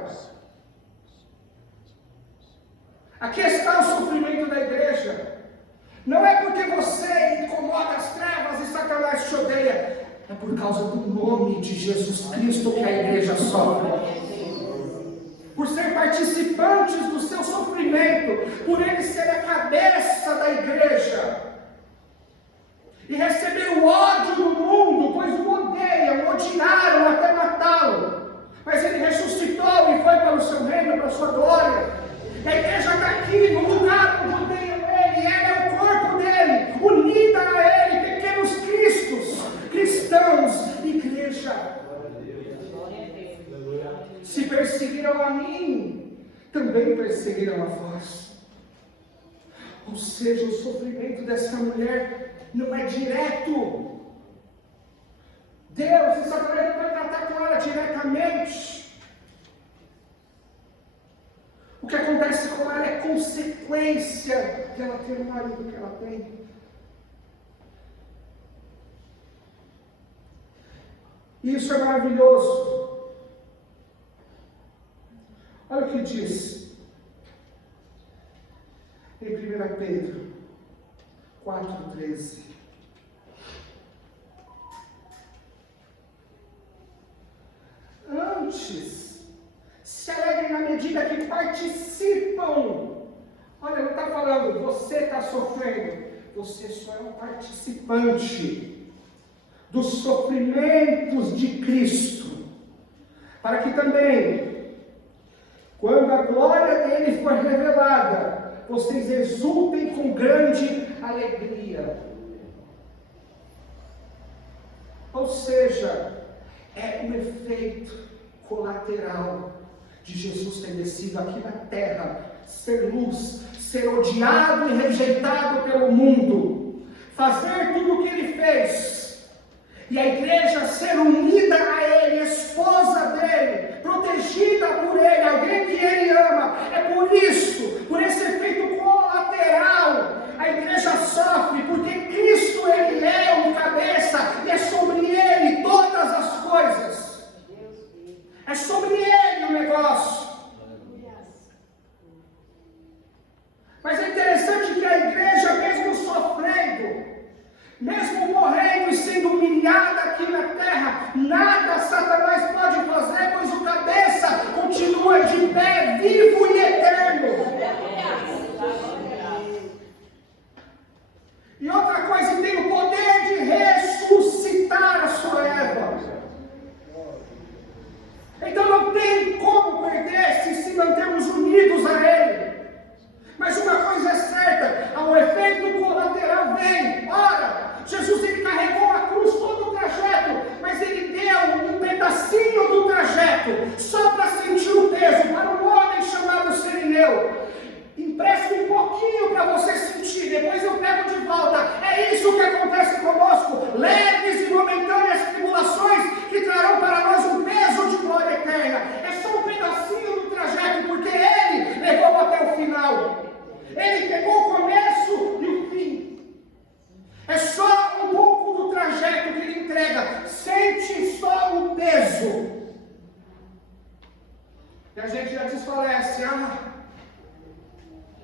Aqui está o sofrimento da igreja. Não é porque você incomoda as trevas e Satanás te odeia. É por causa do nome de Jesus Cristo que a igreja sofre. Por ser participantes do seu sofrimento, por ele ser a cabeça da igreja, e receber o ódio do mundo, pois o odeiam, odiaram até matá-lo, mas ele ressuscitou e foi para o seu reino, para a sua glória. E a igreja está aqui, no lugar onde odeiam ele, e ele é o corpo dele, unida a ele, pequenos cristos, cristãos, igreja. Se perseguiram a mim, também perseguiram a vós. Ou seja, o sofrimento dessa mulher não é direto. Deus e Satanás não vai tratar com ela diretamente. O que acontece com ela é consequência dela ter o marido que ela tem. Isso é maravilhoso. Olha o que diz em 1 Pedro 4,13. Antes, se alegrem na medida que participam. Olha, não está falando, você está sofrendo. Você só é um participante dos sofrimentos de Cristo. Para que também, quando a glória dele for revelada, vocês exultem com grande alegria. Ou seja, é um efeito colateral de Jesus ter descido aqui na terra, ser luz, ser odiado e rejeitado pelo mundo, fazer tudo o que ele fez, e a igreja ser unida a ele, esposa dele, protegida por ele, alguém que ele ama. É por isso, por esse efeito colateral, a igreja sofre, porque Cristo ele é o cabeça, e é sobre ele todas as coisas. É sobre ele o negócio. Mas é interessante que a igreja, mesmo sofrendo, mesmo morrendo e sendo humilhada aqui na terra, nada Satanás pode fazer, pois o cabeça continua de pé, vivo e eterno. depois eu pego de volta. É isso que acontece conosco. Leves e momentâneas tribulações que trarão para nós um peso de glória eterna. É só um pedacinho do trajeto, porque Ele levou até o final. Ele pegou o começo e o fim. É só um pouco do trajeto que Ele entrega. Sente só o peso. E a gente já desfalece.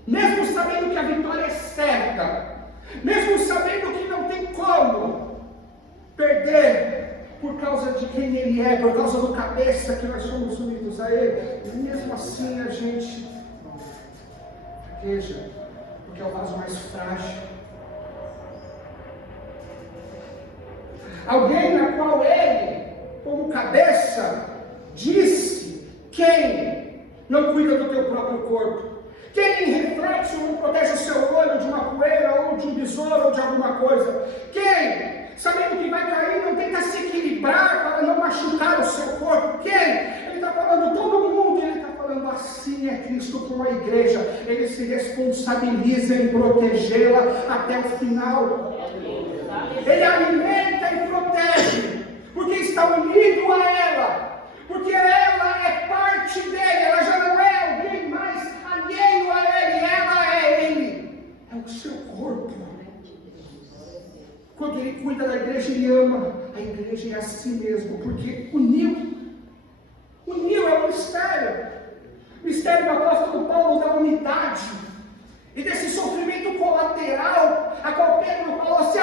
Mesmo sabendo que a vitória é certa, mesmo sabendo que não tem como perder por causa de quem Ele é, por causa do cabeça que nós somos unidos a Ele, mesmo assim a gente fraqueja, porque é o vaso mais frágil. Alguém na qual Ele, como cabeça, disse: quem não cuida do teu próprio corpo? Quem reflete ou não protege o seu olho de uma poeira, ou de um besouro, ou de alguma coisa? Quem, sabendo que vai cair, não tenta se equilibrar para não machucar o seu corpo? Quem? Ele está falando todo mundo, ele está falando assim é Cristo com a igreja. Ele se responsabiliza em protegê-la até o final. Ele alimenta e protege, porque está unido a ela, porque ela é parte dele, ela já não é alguém mais alheio a Ele, ela é Ele, é o seu corpo. Quando Ele cuida da igreja, Ele ama a igreja e a si mesmo, porque uniu é o mistério do apóstolo Paulo da unidade, e desse sofrimento colateral, a qual Pedro falou: se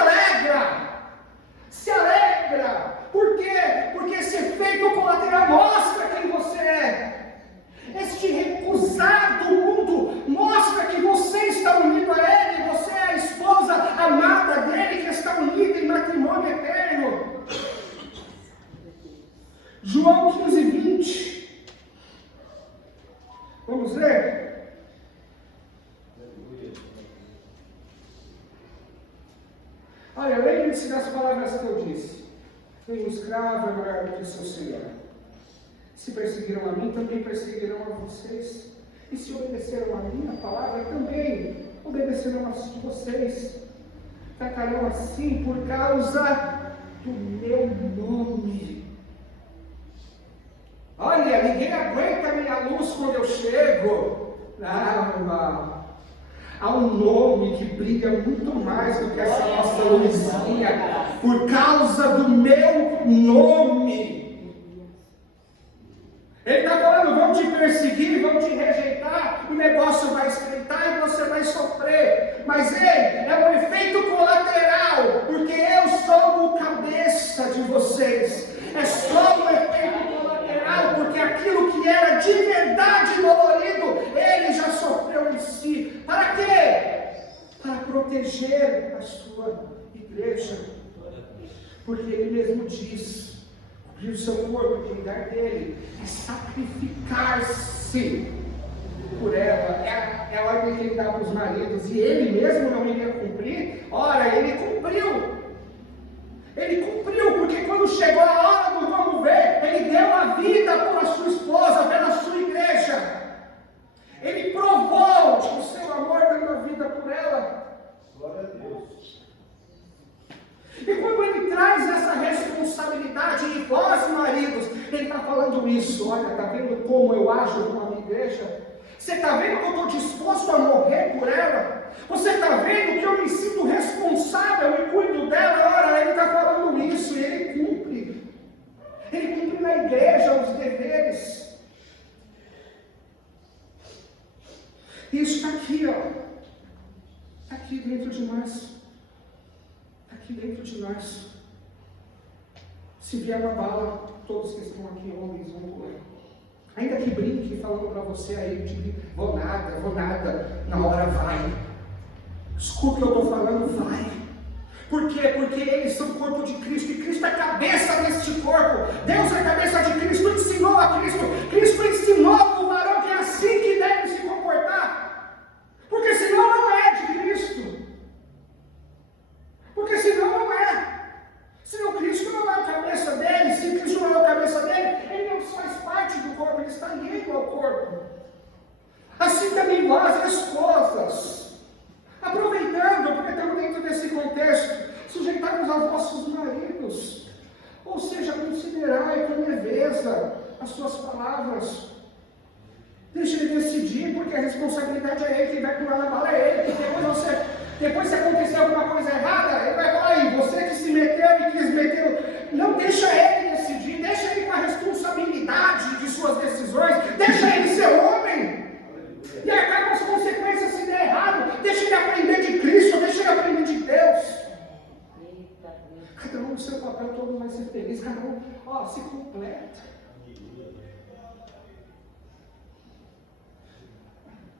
alegra, por quê? Porque esse efeito colateral mostra quem você é. Este recusar do mundo mostra que você está unido a Ele, você é a esposa amada dEle, que está unida em matrimônio eterno. João 15:20. Vamos ler? Olha, lembre-se das palavras que eu disse. Nenhum escravo é maior do que seu Senhor. Se perseguiram a mim, também perseguirão a vocês. E se obedeceram a minha palavra, também obedecerão a vocês. Tratarão assim por causa do meu nome. Olha, ninguém aguenta a minha luz quando eu chego. Não, irmão. Há um nome que brilha muito mais do que essa nossa luzinha, por causa do meu nome. Ele está falando: vão te perseguir, vão te rejeitar, o negócio vai estreitar e você vai sofrer. Mas ei, é um efeito colateral, porque eu sou o cabeça de vocês. É só um efeito colateral, porque aquilo que era de verdade dolorido, Ele já sofreu em si. Para quê? Para proteger a sua igreja. Porque Ele mesmo diz: e o seu corpo, o lugar dele, é sacrificar-se por ela. É a ordem que Ele dá para os maridos, e Ele mesmo não iria cumprir. Ora, Ele cumpriu. Ele cumpriu, porque quando chegou a hora do vamos ver, Ele deu a vida pela sua esposa, pela sua igreja. Ele provou o seu amor dando a vida por ela. Glória a Deus. E quando Ele traz essa responsabilidade em vós, maridos, Ele está falando isso: olha, está vendo como eu ajo com a minha igreja? Você está vendo que eu estou disposto a morrer por ela? Você está vendo que eu me sinto responsável e cuido dela? Ora, Ele está falando isso, e Ele cumpre. Ele cumpre na igreja os deveres. Isso está aqui, ó. Está aqui dentro de nós. Aqui dentro de nós. Se vier uma bala, todos que estão aqui, homens, vão pular. Ainda que brinque falando para você aí, vou nada, na hora vai. Escuta o que eu estou falando, vai. Por quê? Porque eles são o corpo de Cristo, e Cristo é a cabeça deste corpo. Deus é a cabeça de Cristo, ensinou a Cristo. Cristo ensinou o varão que é assim que deve se comportar. Porque senão não é de Cristo. Porque senão não é. Senão Cristo não é a cabeça dele. Se Cristo não é a cabeça dele, Ele não faz parte do corpo, Ele está ligado ao corpo. Assim também vós, esposas, aproveitando, porque responsabilidade é ele, quem vai pular na bala é ele. Depois se acontecer alguma coisa errada, ele vai falar aí, você que se meteu e quis meter. Não, deixa ele decidir, deixa ele com a responsabilidade de suas decisões, deixa ele ser homem. E acaba com as consequências se der errado, deixa ele aprender de Cristo, deixa ele aprender de Deus. Cada um no seu papel, todo mundo vai ser feliz, cada um se completa.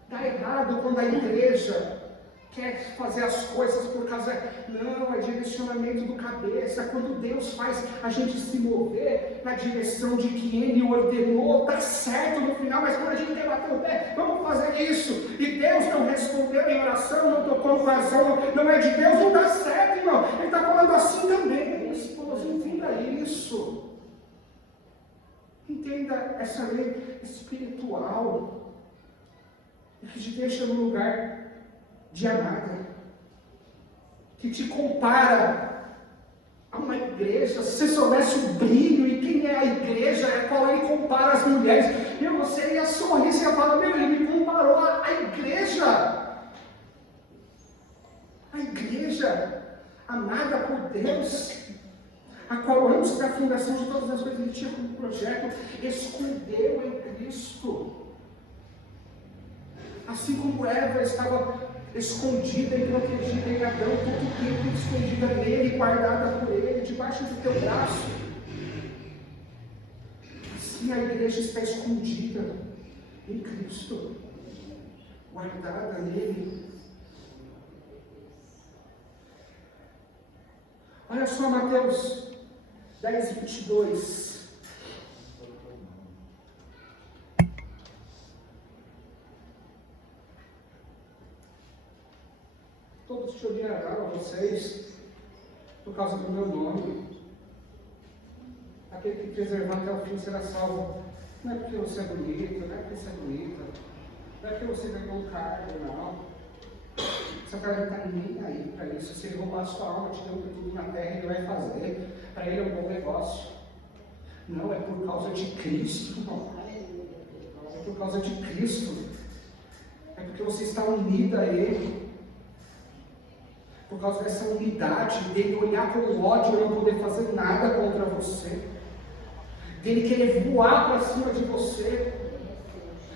Dá errado quando a igreja quer fazer as coisas por causa... Não, é direcionamento do cabeça. Quando Deus faz a gente se mover na direção de que Ele ordenou, está certo no final, mas quando a gente quer bater o pé, vamos fazer isso. E Deus não respondeu em oração, não tocou no coração, não é de Deus, não dá certo, irmão. Ele está falando assim também. Esposa, entenda isso. Entenda essa lei espiritual. Que te deixa no lugar de amada, que te compara a uma igreja. Se você soubesse o brilho e quem é a igreja, é qual ele compara as mulheres, você ia sorrir, você ia falar, ele me comparou à igreja. A igreja amada por Deus, a qual antes da fundação de todas as coisas ele tinha como projeto, escondeu em Cristo. Assim como Eva estava escondida e protegida em Adão, todo o tempo escondida nele, guardada por ele, debaixo do teu braço. Assim a igreja está escondida em Cristo, guardada nele. Olha só Mateus 10, 22. Todos te odiarão, vocês, por causa do meu nome. Aquele que preservar até o fim será salvo. Não é porque você é bonito, não é porque você é bonita, não é porque você ganhou um cargo, não. Seu cara não está nem aí para isso. Se ele roubar a sua alma, te deu tudo na terra, ele vai fazer. Para ele é um bom negócio. Não, é por causa de Cristo. É por causa de Cristo. É porque você está unida a Ele. Por causa dessa unidade, dele olhar com ódio e não poder fazer nada contra você, dele querer voar para cima de você,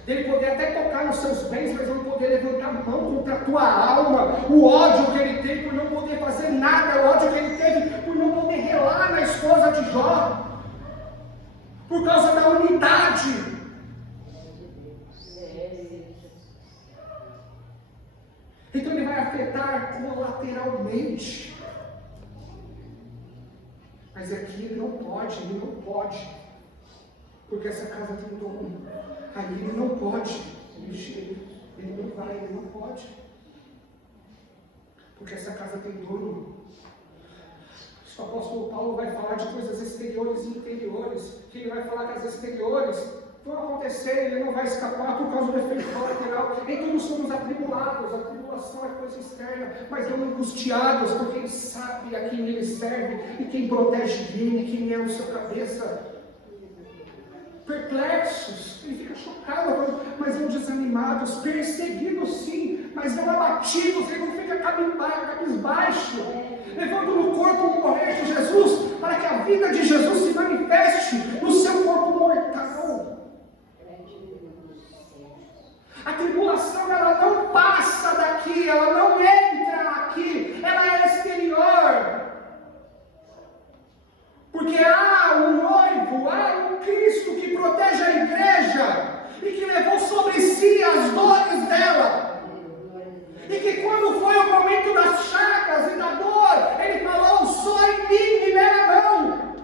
dele poder até tocar nos seus bens, mas não poder levantar a mão contra a tua alma, o ódio que ele tem por não poder fazer nada, o ódio que ele teve por não poder relar na esposa de Jó, por causa da unidade. Então ele vai afetar colateralmente. Mas aqui ele não pode. Porque essa casa tem dono. Aí ele não pode mexer. Ele não pode. Porque essa casa tem dono. O apóstolo Paulo vai falar de coisas exteriores e interiores. Que ele vai falar que as exteriores vão acontecer, ele não vai escapar por causa do efeito colateral. Nem todos somos atribulados, a tribulação é coisa externa, mas não angustiados, porque ele sabe a quem ele serve e quem protege dele, quem é o seu cabeça. Perplexos, ele fica chocado, mas não desanimados, perseguidos sim, mas não abatidos, ele não fica cabisbaixo, levando no corpo o morrer de Jesus, para que a vida de Jesus se manifeste no seu corpo mortal. A tribulação, ela não passa daqui, ela não entra aqui, ela é exterior. Porque há um noivo, há um Cristo que protege a igreja e que levou sobre si as dores dela. E que quando foi o momento das chagas e da dor, ele falou, só em mim e nela não.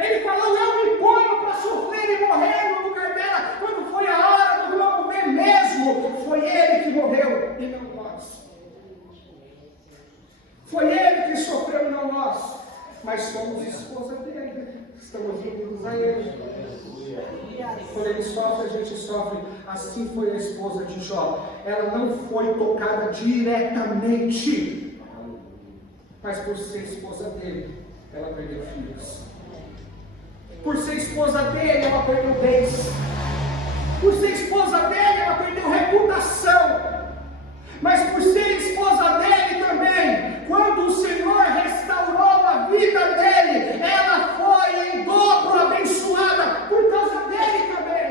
Ele falou, eu me ponho para sofrer e morrer no lugar dela. Quando foi a hora do vamos ver mesmo, foi ele que morreu e não nós. Foi ele que sofreu e não nós. Mas somos esposa dele. Estamos unidos a ele. Quando ele sofre, a gente sofre. Assim foi a esposa de Jó. Ela não foi tocada diretamente, mas por ser esposa dele, ela perdeu filhos. Por ser esposa dele, ela perdeu bens. Por ser esposa dele, ela perdeu reputação. Mas por ser esposa dele também, quando o Senhor restaurou a vida dele, ela foi em dobro abençoada por causa dele também.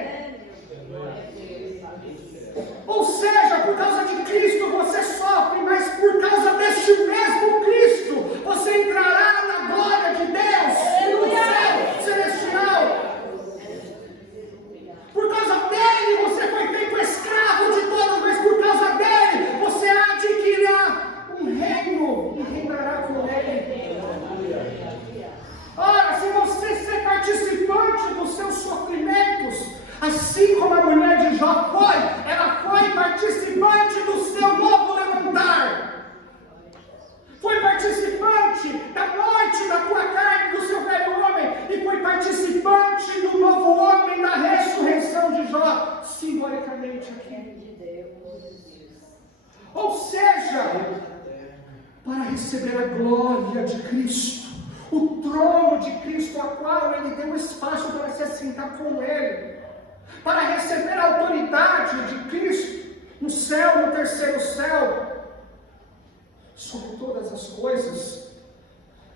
Ou seja, por causa de Cristo você sofre, mas por causa deste mesmo Cristo, você entrará na glória de Deus, no céu celestial. Por causa dele você foi feito escravo de todos, mas por causa dele você adquirirá um reino e reinará com ele. Ora, se você ser participante dos seus sofrimentos, assim como a mulher de Jó foi, ela foi participante do seu novo levantar. Foi participante da morte da tua carne, do seu velho homem, e foi participante do novo homem, da ressurreição de Jó, simbolicamente aqui. Ou seja, para receber a glória de Cristo, o trono de Cristo, a qual ele deu espaço para se assentar com ele, para receber a autoridade de Cristo no céu, no terceiro céu, sobre todas as coisas,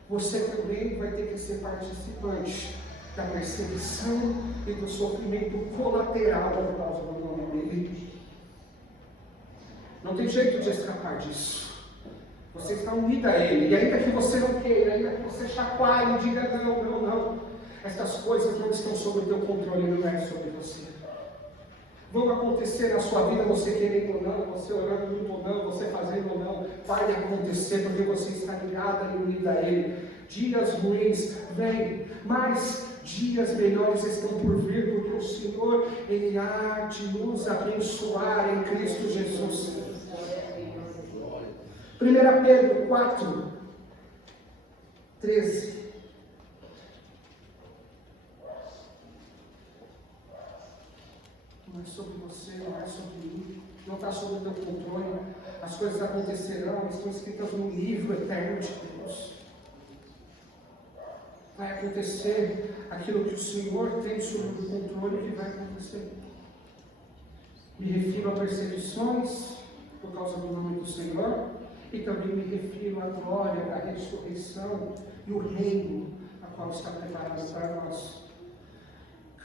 você também vai ter que ser participante da perseguição e do sofrimento colateral por causa do nome dele. Não tem jeito de escapar disso. Você está unida a ele, e ainda que você não queira, ainda que você chacoalhe e diga não, essas coisas não estão sob o teu controle, não é sobre você. Vão acontecer na sua vida, você querendo ou não, você orando muito ou não, você fazendo ou não, vai acontecer porque você está ligada e unida a ele. Dias ruins vêm, mas dias melhores estão por vir, porque o Senhor, ele há de nos abençoar em Cristo Jesus. 1 Pedro 4, 13. Não é sobre você, não é sobre mim, não está sob o teu controle. As coisas acontecerão, estão escritas no livro eterno de Deus. Vai acontecer aquilo que o Senhor tem sob o controle, que vai acontecer. Me refiro a perseguições por causa do nome do Senhor, e também me refiro à glória da ressurreição e o reino a qual está preparado para nós.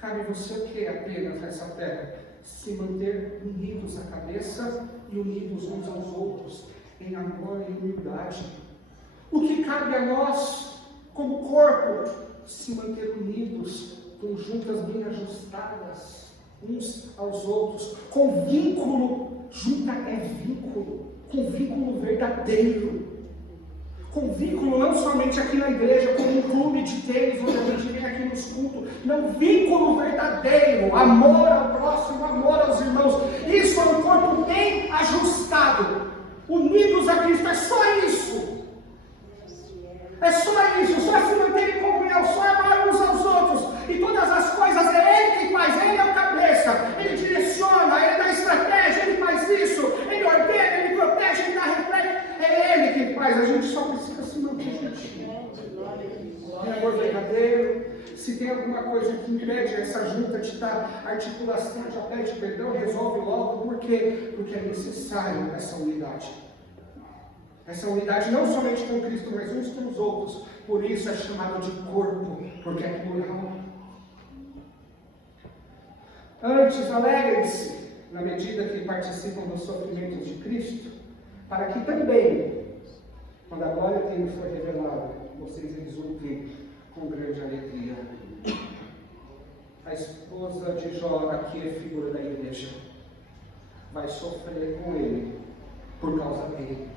Cabe você o que apenas nessa terra? Se manter unidos à cabeça e unidos uns aos outros, em amor e humildade. O que cabe a nós, como corpo, se manter unidos, com juntas bem ajustadas, uns aos outros, com vínculo, junta é vínculo, com vínculo verdadeiro. Com vínculo não somente aqui na igreja, como um clube de tênis, onde a gente vem aqui nos cultos. Não, vínculo verdadeiro, amor ao próximo, amor aos irmãos. Isso é um corpo bem ajustado, unidos a Cristo. É só isso. É só isso, só se manter em comunhão, só amar uns aos outros. E todas as coisas é Ele que faz, Ele é o cabeça. Ele direciona, Ele dá estratégia, Ele faz isso. Ele ordena, Ele protege, Ele dá reflexo. É Ele que faz, a gente só precisa se manter juntinho. É amor verdadeiro. Se tem alguma coisa que impede essa junta de dar articulação, já pede perdão, resolve logo. Por quê? Porque é necessário essa unidade. Essa unidade não somente com Cristo, mas uns com os outros. Por isso é chamado de corpo, porque é plural. Antes, alegrem-se na medida que participam dos sofrimentos de Cristo, para que também, quando a glória dele for revelada, vocês exultem com grande alegria. A esposa de Jó, aqui é figura da igreja, vai sofrer com ele por causa dele,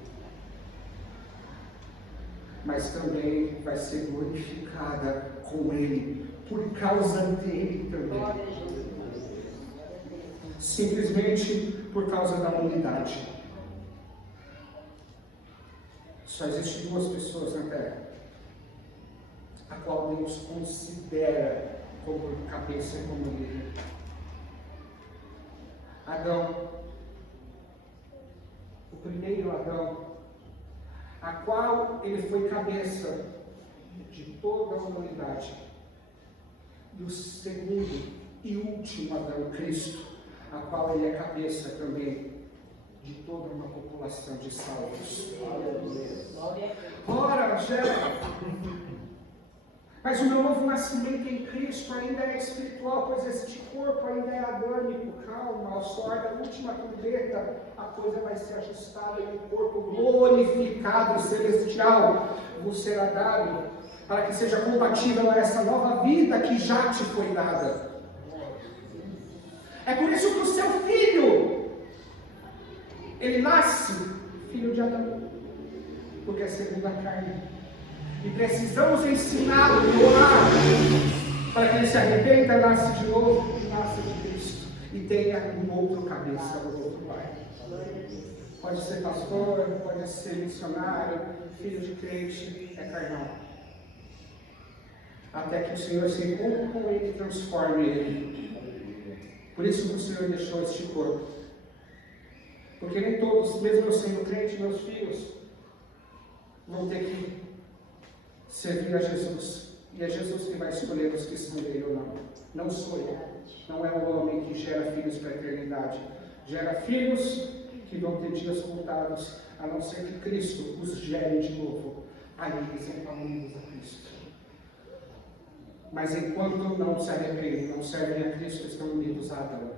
mas também vai ser glorificada com ele por causa dele também. Simplesmente por causa da unidade. Só existem duas pessoas na terra, a qual Deus considera como cabeça e como líder. Adão, o primeiro Adão, a qual ele foi cabeça de toda a humanidade. E o segundo e último Adão, Cristo, a qual ele é cabeça também de toda uma população de salvos. Ora, mas o meu novo nascimento em Cristo ainda é espiritual, pois este corpo ainda é adâmico. Calma, ao soar da última trombeta, a coisa vai ser ajustada e o corpo glorificado e celestial vos será dado, para que seja compatível a essa nova vida que já te foi dada. É por isso que o seu filho, ele nasce filho de Adão, porque é segundo a carne. E precisamos ensiná-lo a orar, para que ele se arrependa, nasce de novo, nasça de Cristo, e tenha um outro cabeça, um outro pai. Pode ser pastor, pode ser missionário, filho de crente, é carnal. Até que o Senhor se encontre com ele e transforme ele. Por isso que o Senhor deixou este corpo. Porque nem todos, mesmo eu sendo crente, meus filhos, vão ter que servir a Jesus. E é Jesus que vai escolher os que são dele ou não. Não sou eu. Não é o homem que gera filhos para a eternidade. Gera filhos que vão ter dias contados, a não ser que Cristo os gere de novo. Aí eles são unidos a Cristo. Mas enquanto não se arrependem, não servem a Cristo, estão unidos a Adão.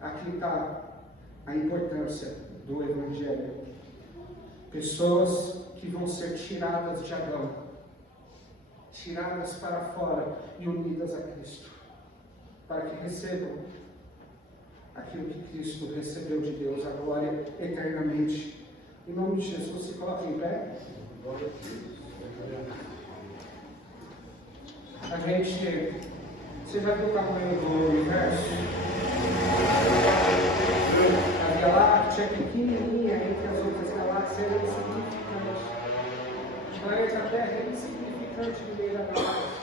Aqui está a importância do Evangelho. Pessoas que vão ser tiradas de Adão, tiradas para fora e unidas a Cristo, para que recebam aquilo que Cristo recebeu de Deus, a glória eternamente. Em nome de Jesus, se coloca em pé. A gente, você vai ver o tamanho do universo? A Via Láctea é pequenininha entre as outras galáxias, é insignificante. O planeta Terra é insignificante no meio da galáxia.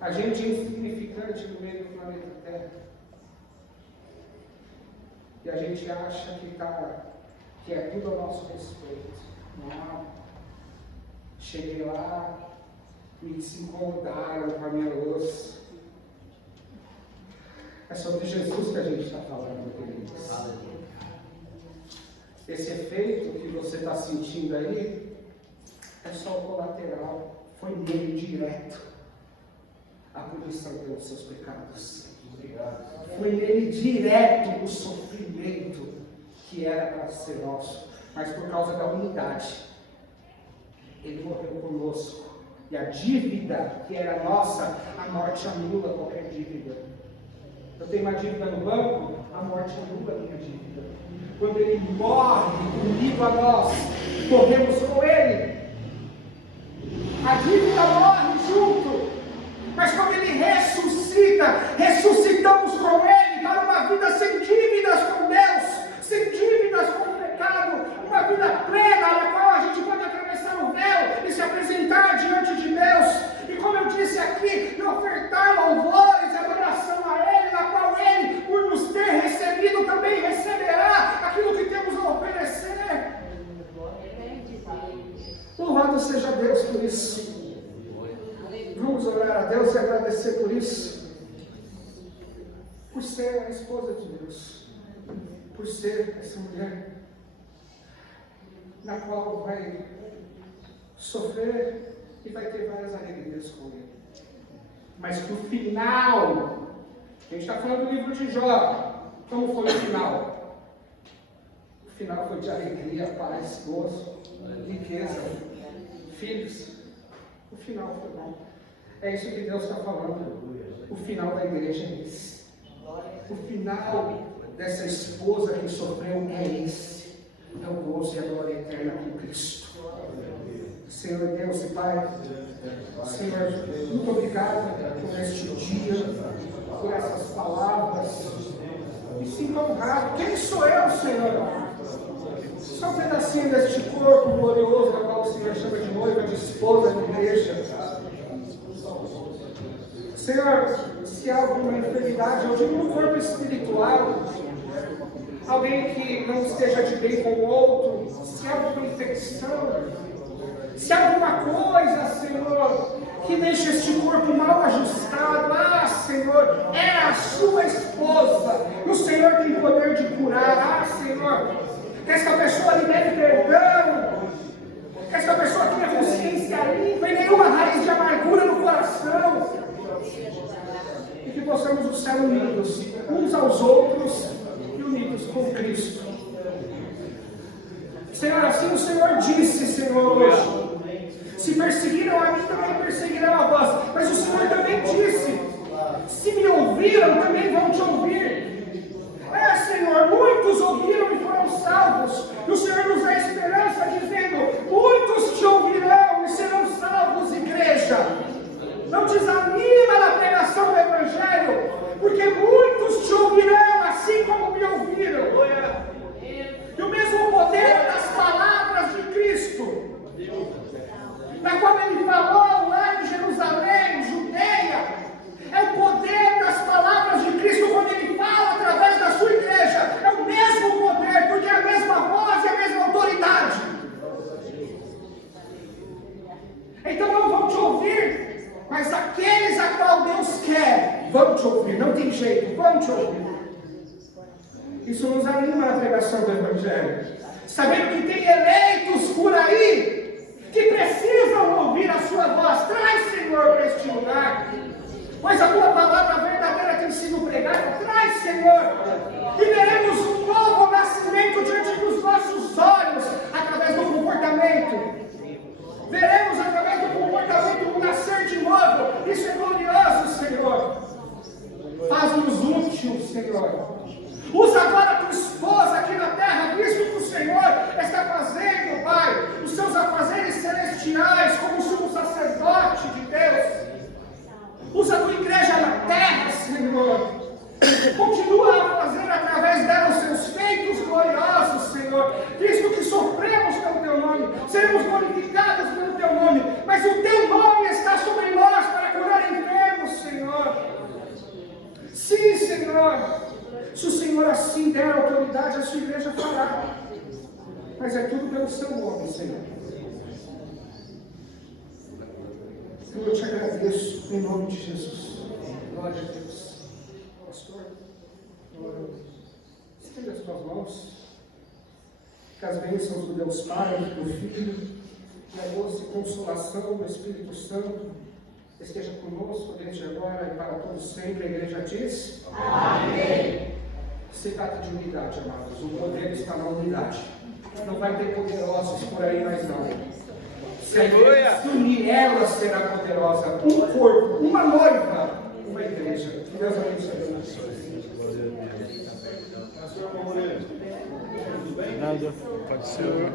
A gente é insignificante no meio do planeta Terra. E a gente acha que é tudo a nosso respeito. Não. Cheguei lá, me se incomodaram com a minha louça. É sobre Jesus que a gente está falando, queridos. Esse efeito que você está sentindo aí é só o colateral. Foi nele direto a punição pelos seus pecados. Foi nele direto o sofrimento que era para ser nosso. Mas por causa da unidade, ele morreu conosco. E a dívida que era nossa, a morte anula qualquer dívida. Eu tenho uma dívida no banco, a morte anula a minha dívida. Quando ele morre unido a nós, morremos com ele. A dívida morre junto. Mas quando ele ressuscita, ressuscitamos com ele para uma vida sem dívidas com Deus, sem dívidas com o pecado, uma vida plena na qual a gente pode atravessar o véu e se apresentar diante de Deus. E como eu disse aqui, ofertar louvores e adoração a Ele, na qual Ele, por nos ter recebido, também receberá aquilo que temos a oferecer. Louvado seja Deus por isso. Vamos orar a Deus e agradecer por isso. Por ser a esposa de Deus. Por ser essa mulher na qual vai sofrer e vai ter várias alegrias com ele. Mas no final, a gente está falando do livro de Jó. Como foi o final? O final foi de alegria, paz, gozo, riqueza, filhos. O final foi bom. É isso que Deus está falando. O final da igreja é esse. O final dessa esposa que sofreu é esse. É o gozo e a glória eterna com Cristo. Senhor Deus e Pai, Senhor, muito obrigado por este dia, por essas palavras. Me sinto honrado. Quem sou eu, Senhor? Só um pedacinho deste corpo glorioso, da qual o Senhor chama de noiva, de esposa, de igreja. Senhor, se há alguma enfermidade, eu digo no corpo espiritual, alguém que não esteja de bem com o outro, se há alguma infecção, se há alguma coisa, Senhor, que deixa este corpo mal ajustado. Ah, Senhor, é a sua esposa. O Senhor tem poder de curar. Ah, Senhor, que esta pessoa libere perdão. Que esta pessoa tenha consciência limpa e nenhuma raiz de amargura no coração. E que possamos estar unidos uns aos outros e unidos com Cristo. Senhor, assim o Senhor disse, Senhor, hoje. Se perseguiram a mim, também perseguirão a vós. Mas o Senhor também disse: se me ouviram, também vão te ouvir. É, Senhor, muitos ouviram e foram salvos. E o Senhor nos dá esperança, dizendo: muitos te ouvirão e serão salvos, igreja. Não desanima na pregação do Evangelho, porque muitos te ouvirão, assim como me ouviram. E o mesmo poder das palavras de Cristo, na qual ele falou lá em Jerusalém, Judeia, é o poder das palavras de Cristo quando ele fala através da sua igreja. É o mesmo poder, porque é a mesma voz e a mesma autoridade. Então não vão te ouvir, mas aqueles a qual Deus quer vão te ouvir. Não tem jeito, vão te ouvir. Isso nos anima na pregação do Evangelho, sabendo que tem eleitos por aí que precisam ouvir a sua voz. Traz, Senhor, para este lugar, pois a tua palavra verdadeira tem sido pregada. Traz, Senhor, e veremos um novo nascimento diante dos nossos olhos, através do comportamento. Veremos através do comportamento um nascer de novo. Isso é glorioso, Senhor. Faz-nos úteis, Senhor. Usa agora a tua esposa aqui na terra, visto que o Senhor está fazendo, Pai, os seus afazeres celestiais como sumo sacerdote de Deus. Usa a tua igreja na terra, Senhor. Continua a fazer através dela os seus feitos gloriosos, Senhor. Visto que sofremos pelo teu nome, seremos glorificados pelo teu nome, mas o teu nome está sobre nós para curar enfermos, Senhor. Sim, Senhor. Se o Senhor assim der autoridade, a sua igreja fará. Mas é tudo pelo seu nome, Senhor. Eu te agradeço em nome de Jesus. Glória a Deus. Pastor, estenda as tuas mãos. Que as bênçãos do Deus Pai, do Filho, e a doce consolação do Espírito Santo esteja conosco desde agora e para todos sempre. A igreja diz: amém. Se trata de unidade, amados. O poder está na unidade. Não vai ter poderosos por aí mais não. Se a igreja se unir, ela será poderosa. Um corpo, uma noiva, uma igreja. Que Deus abençoe. Nada, pode ser.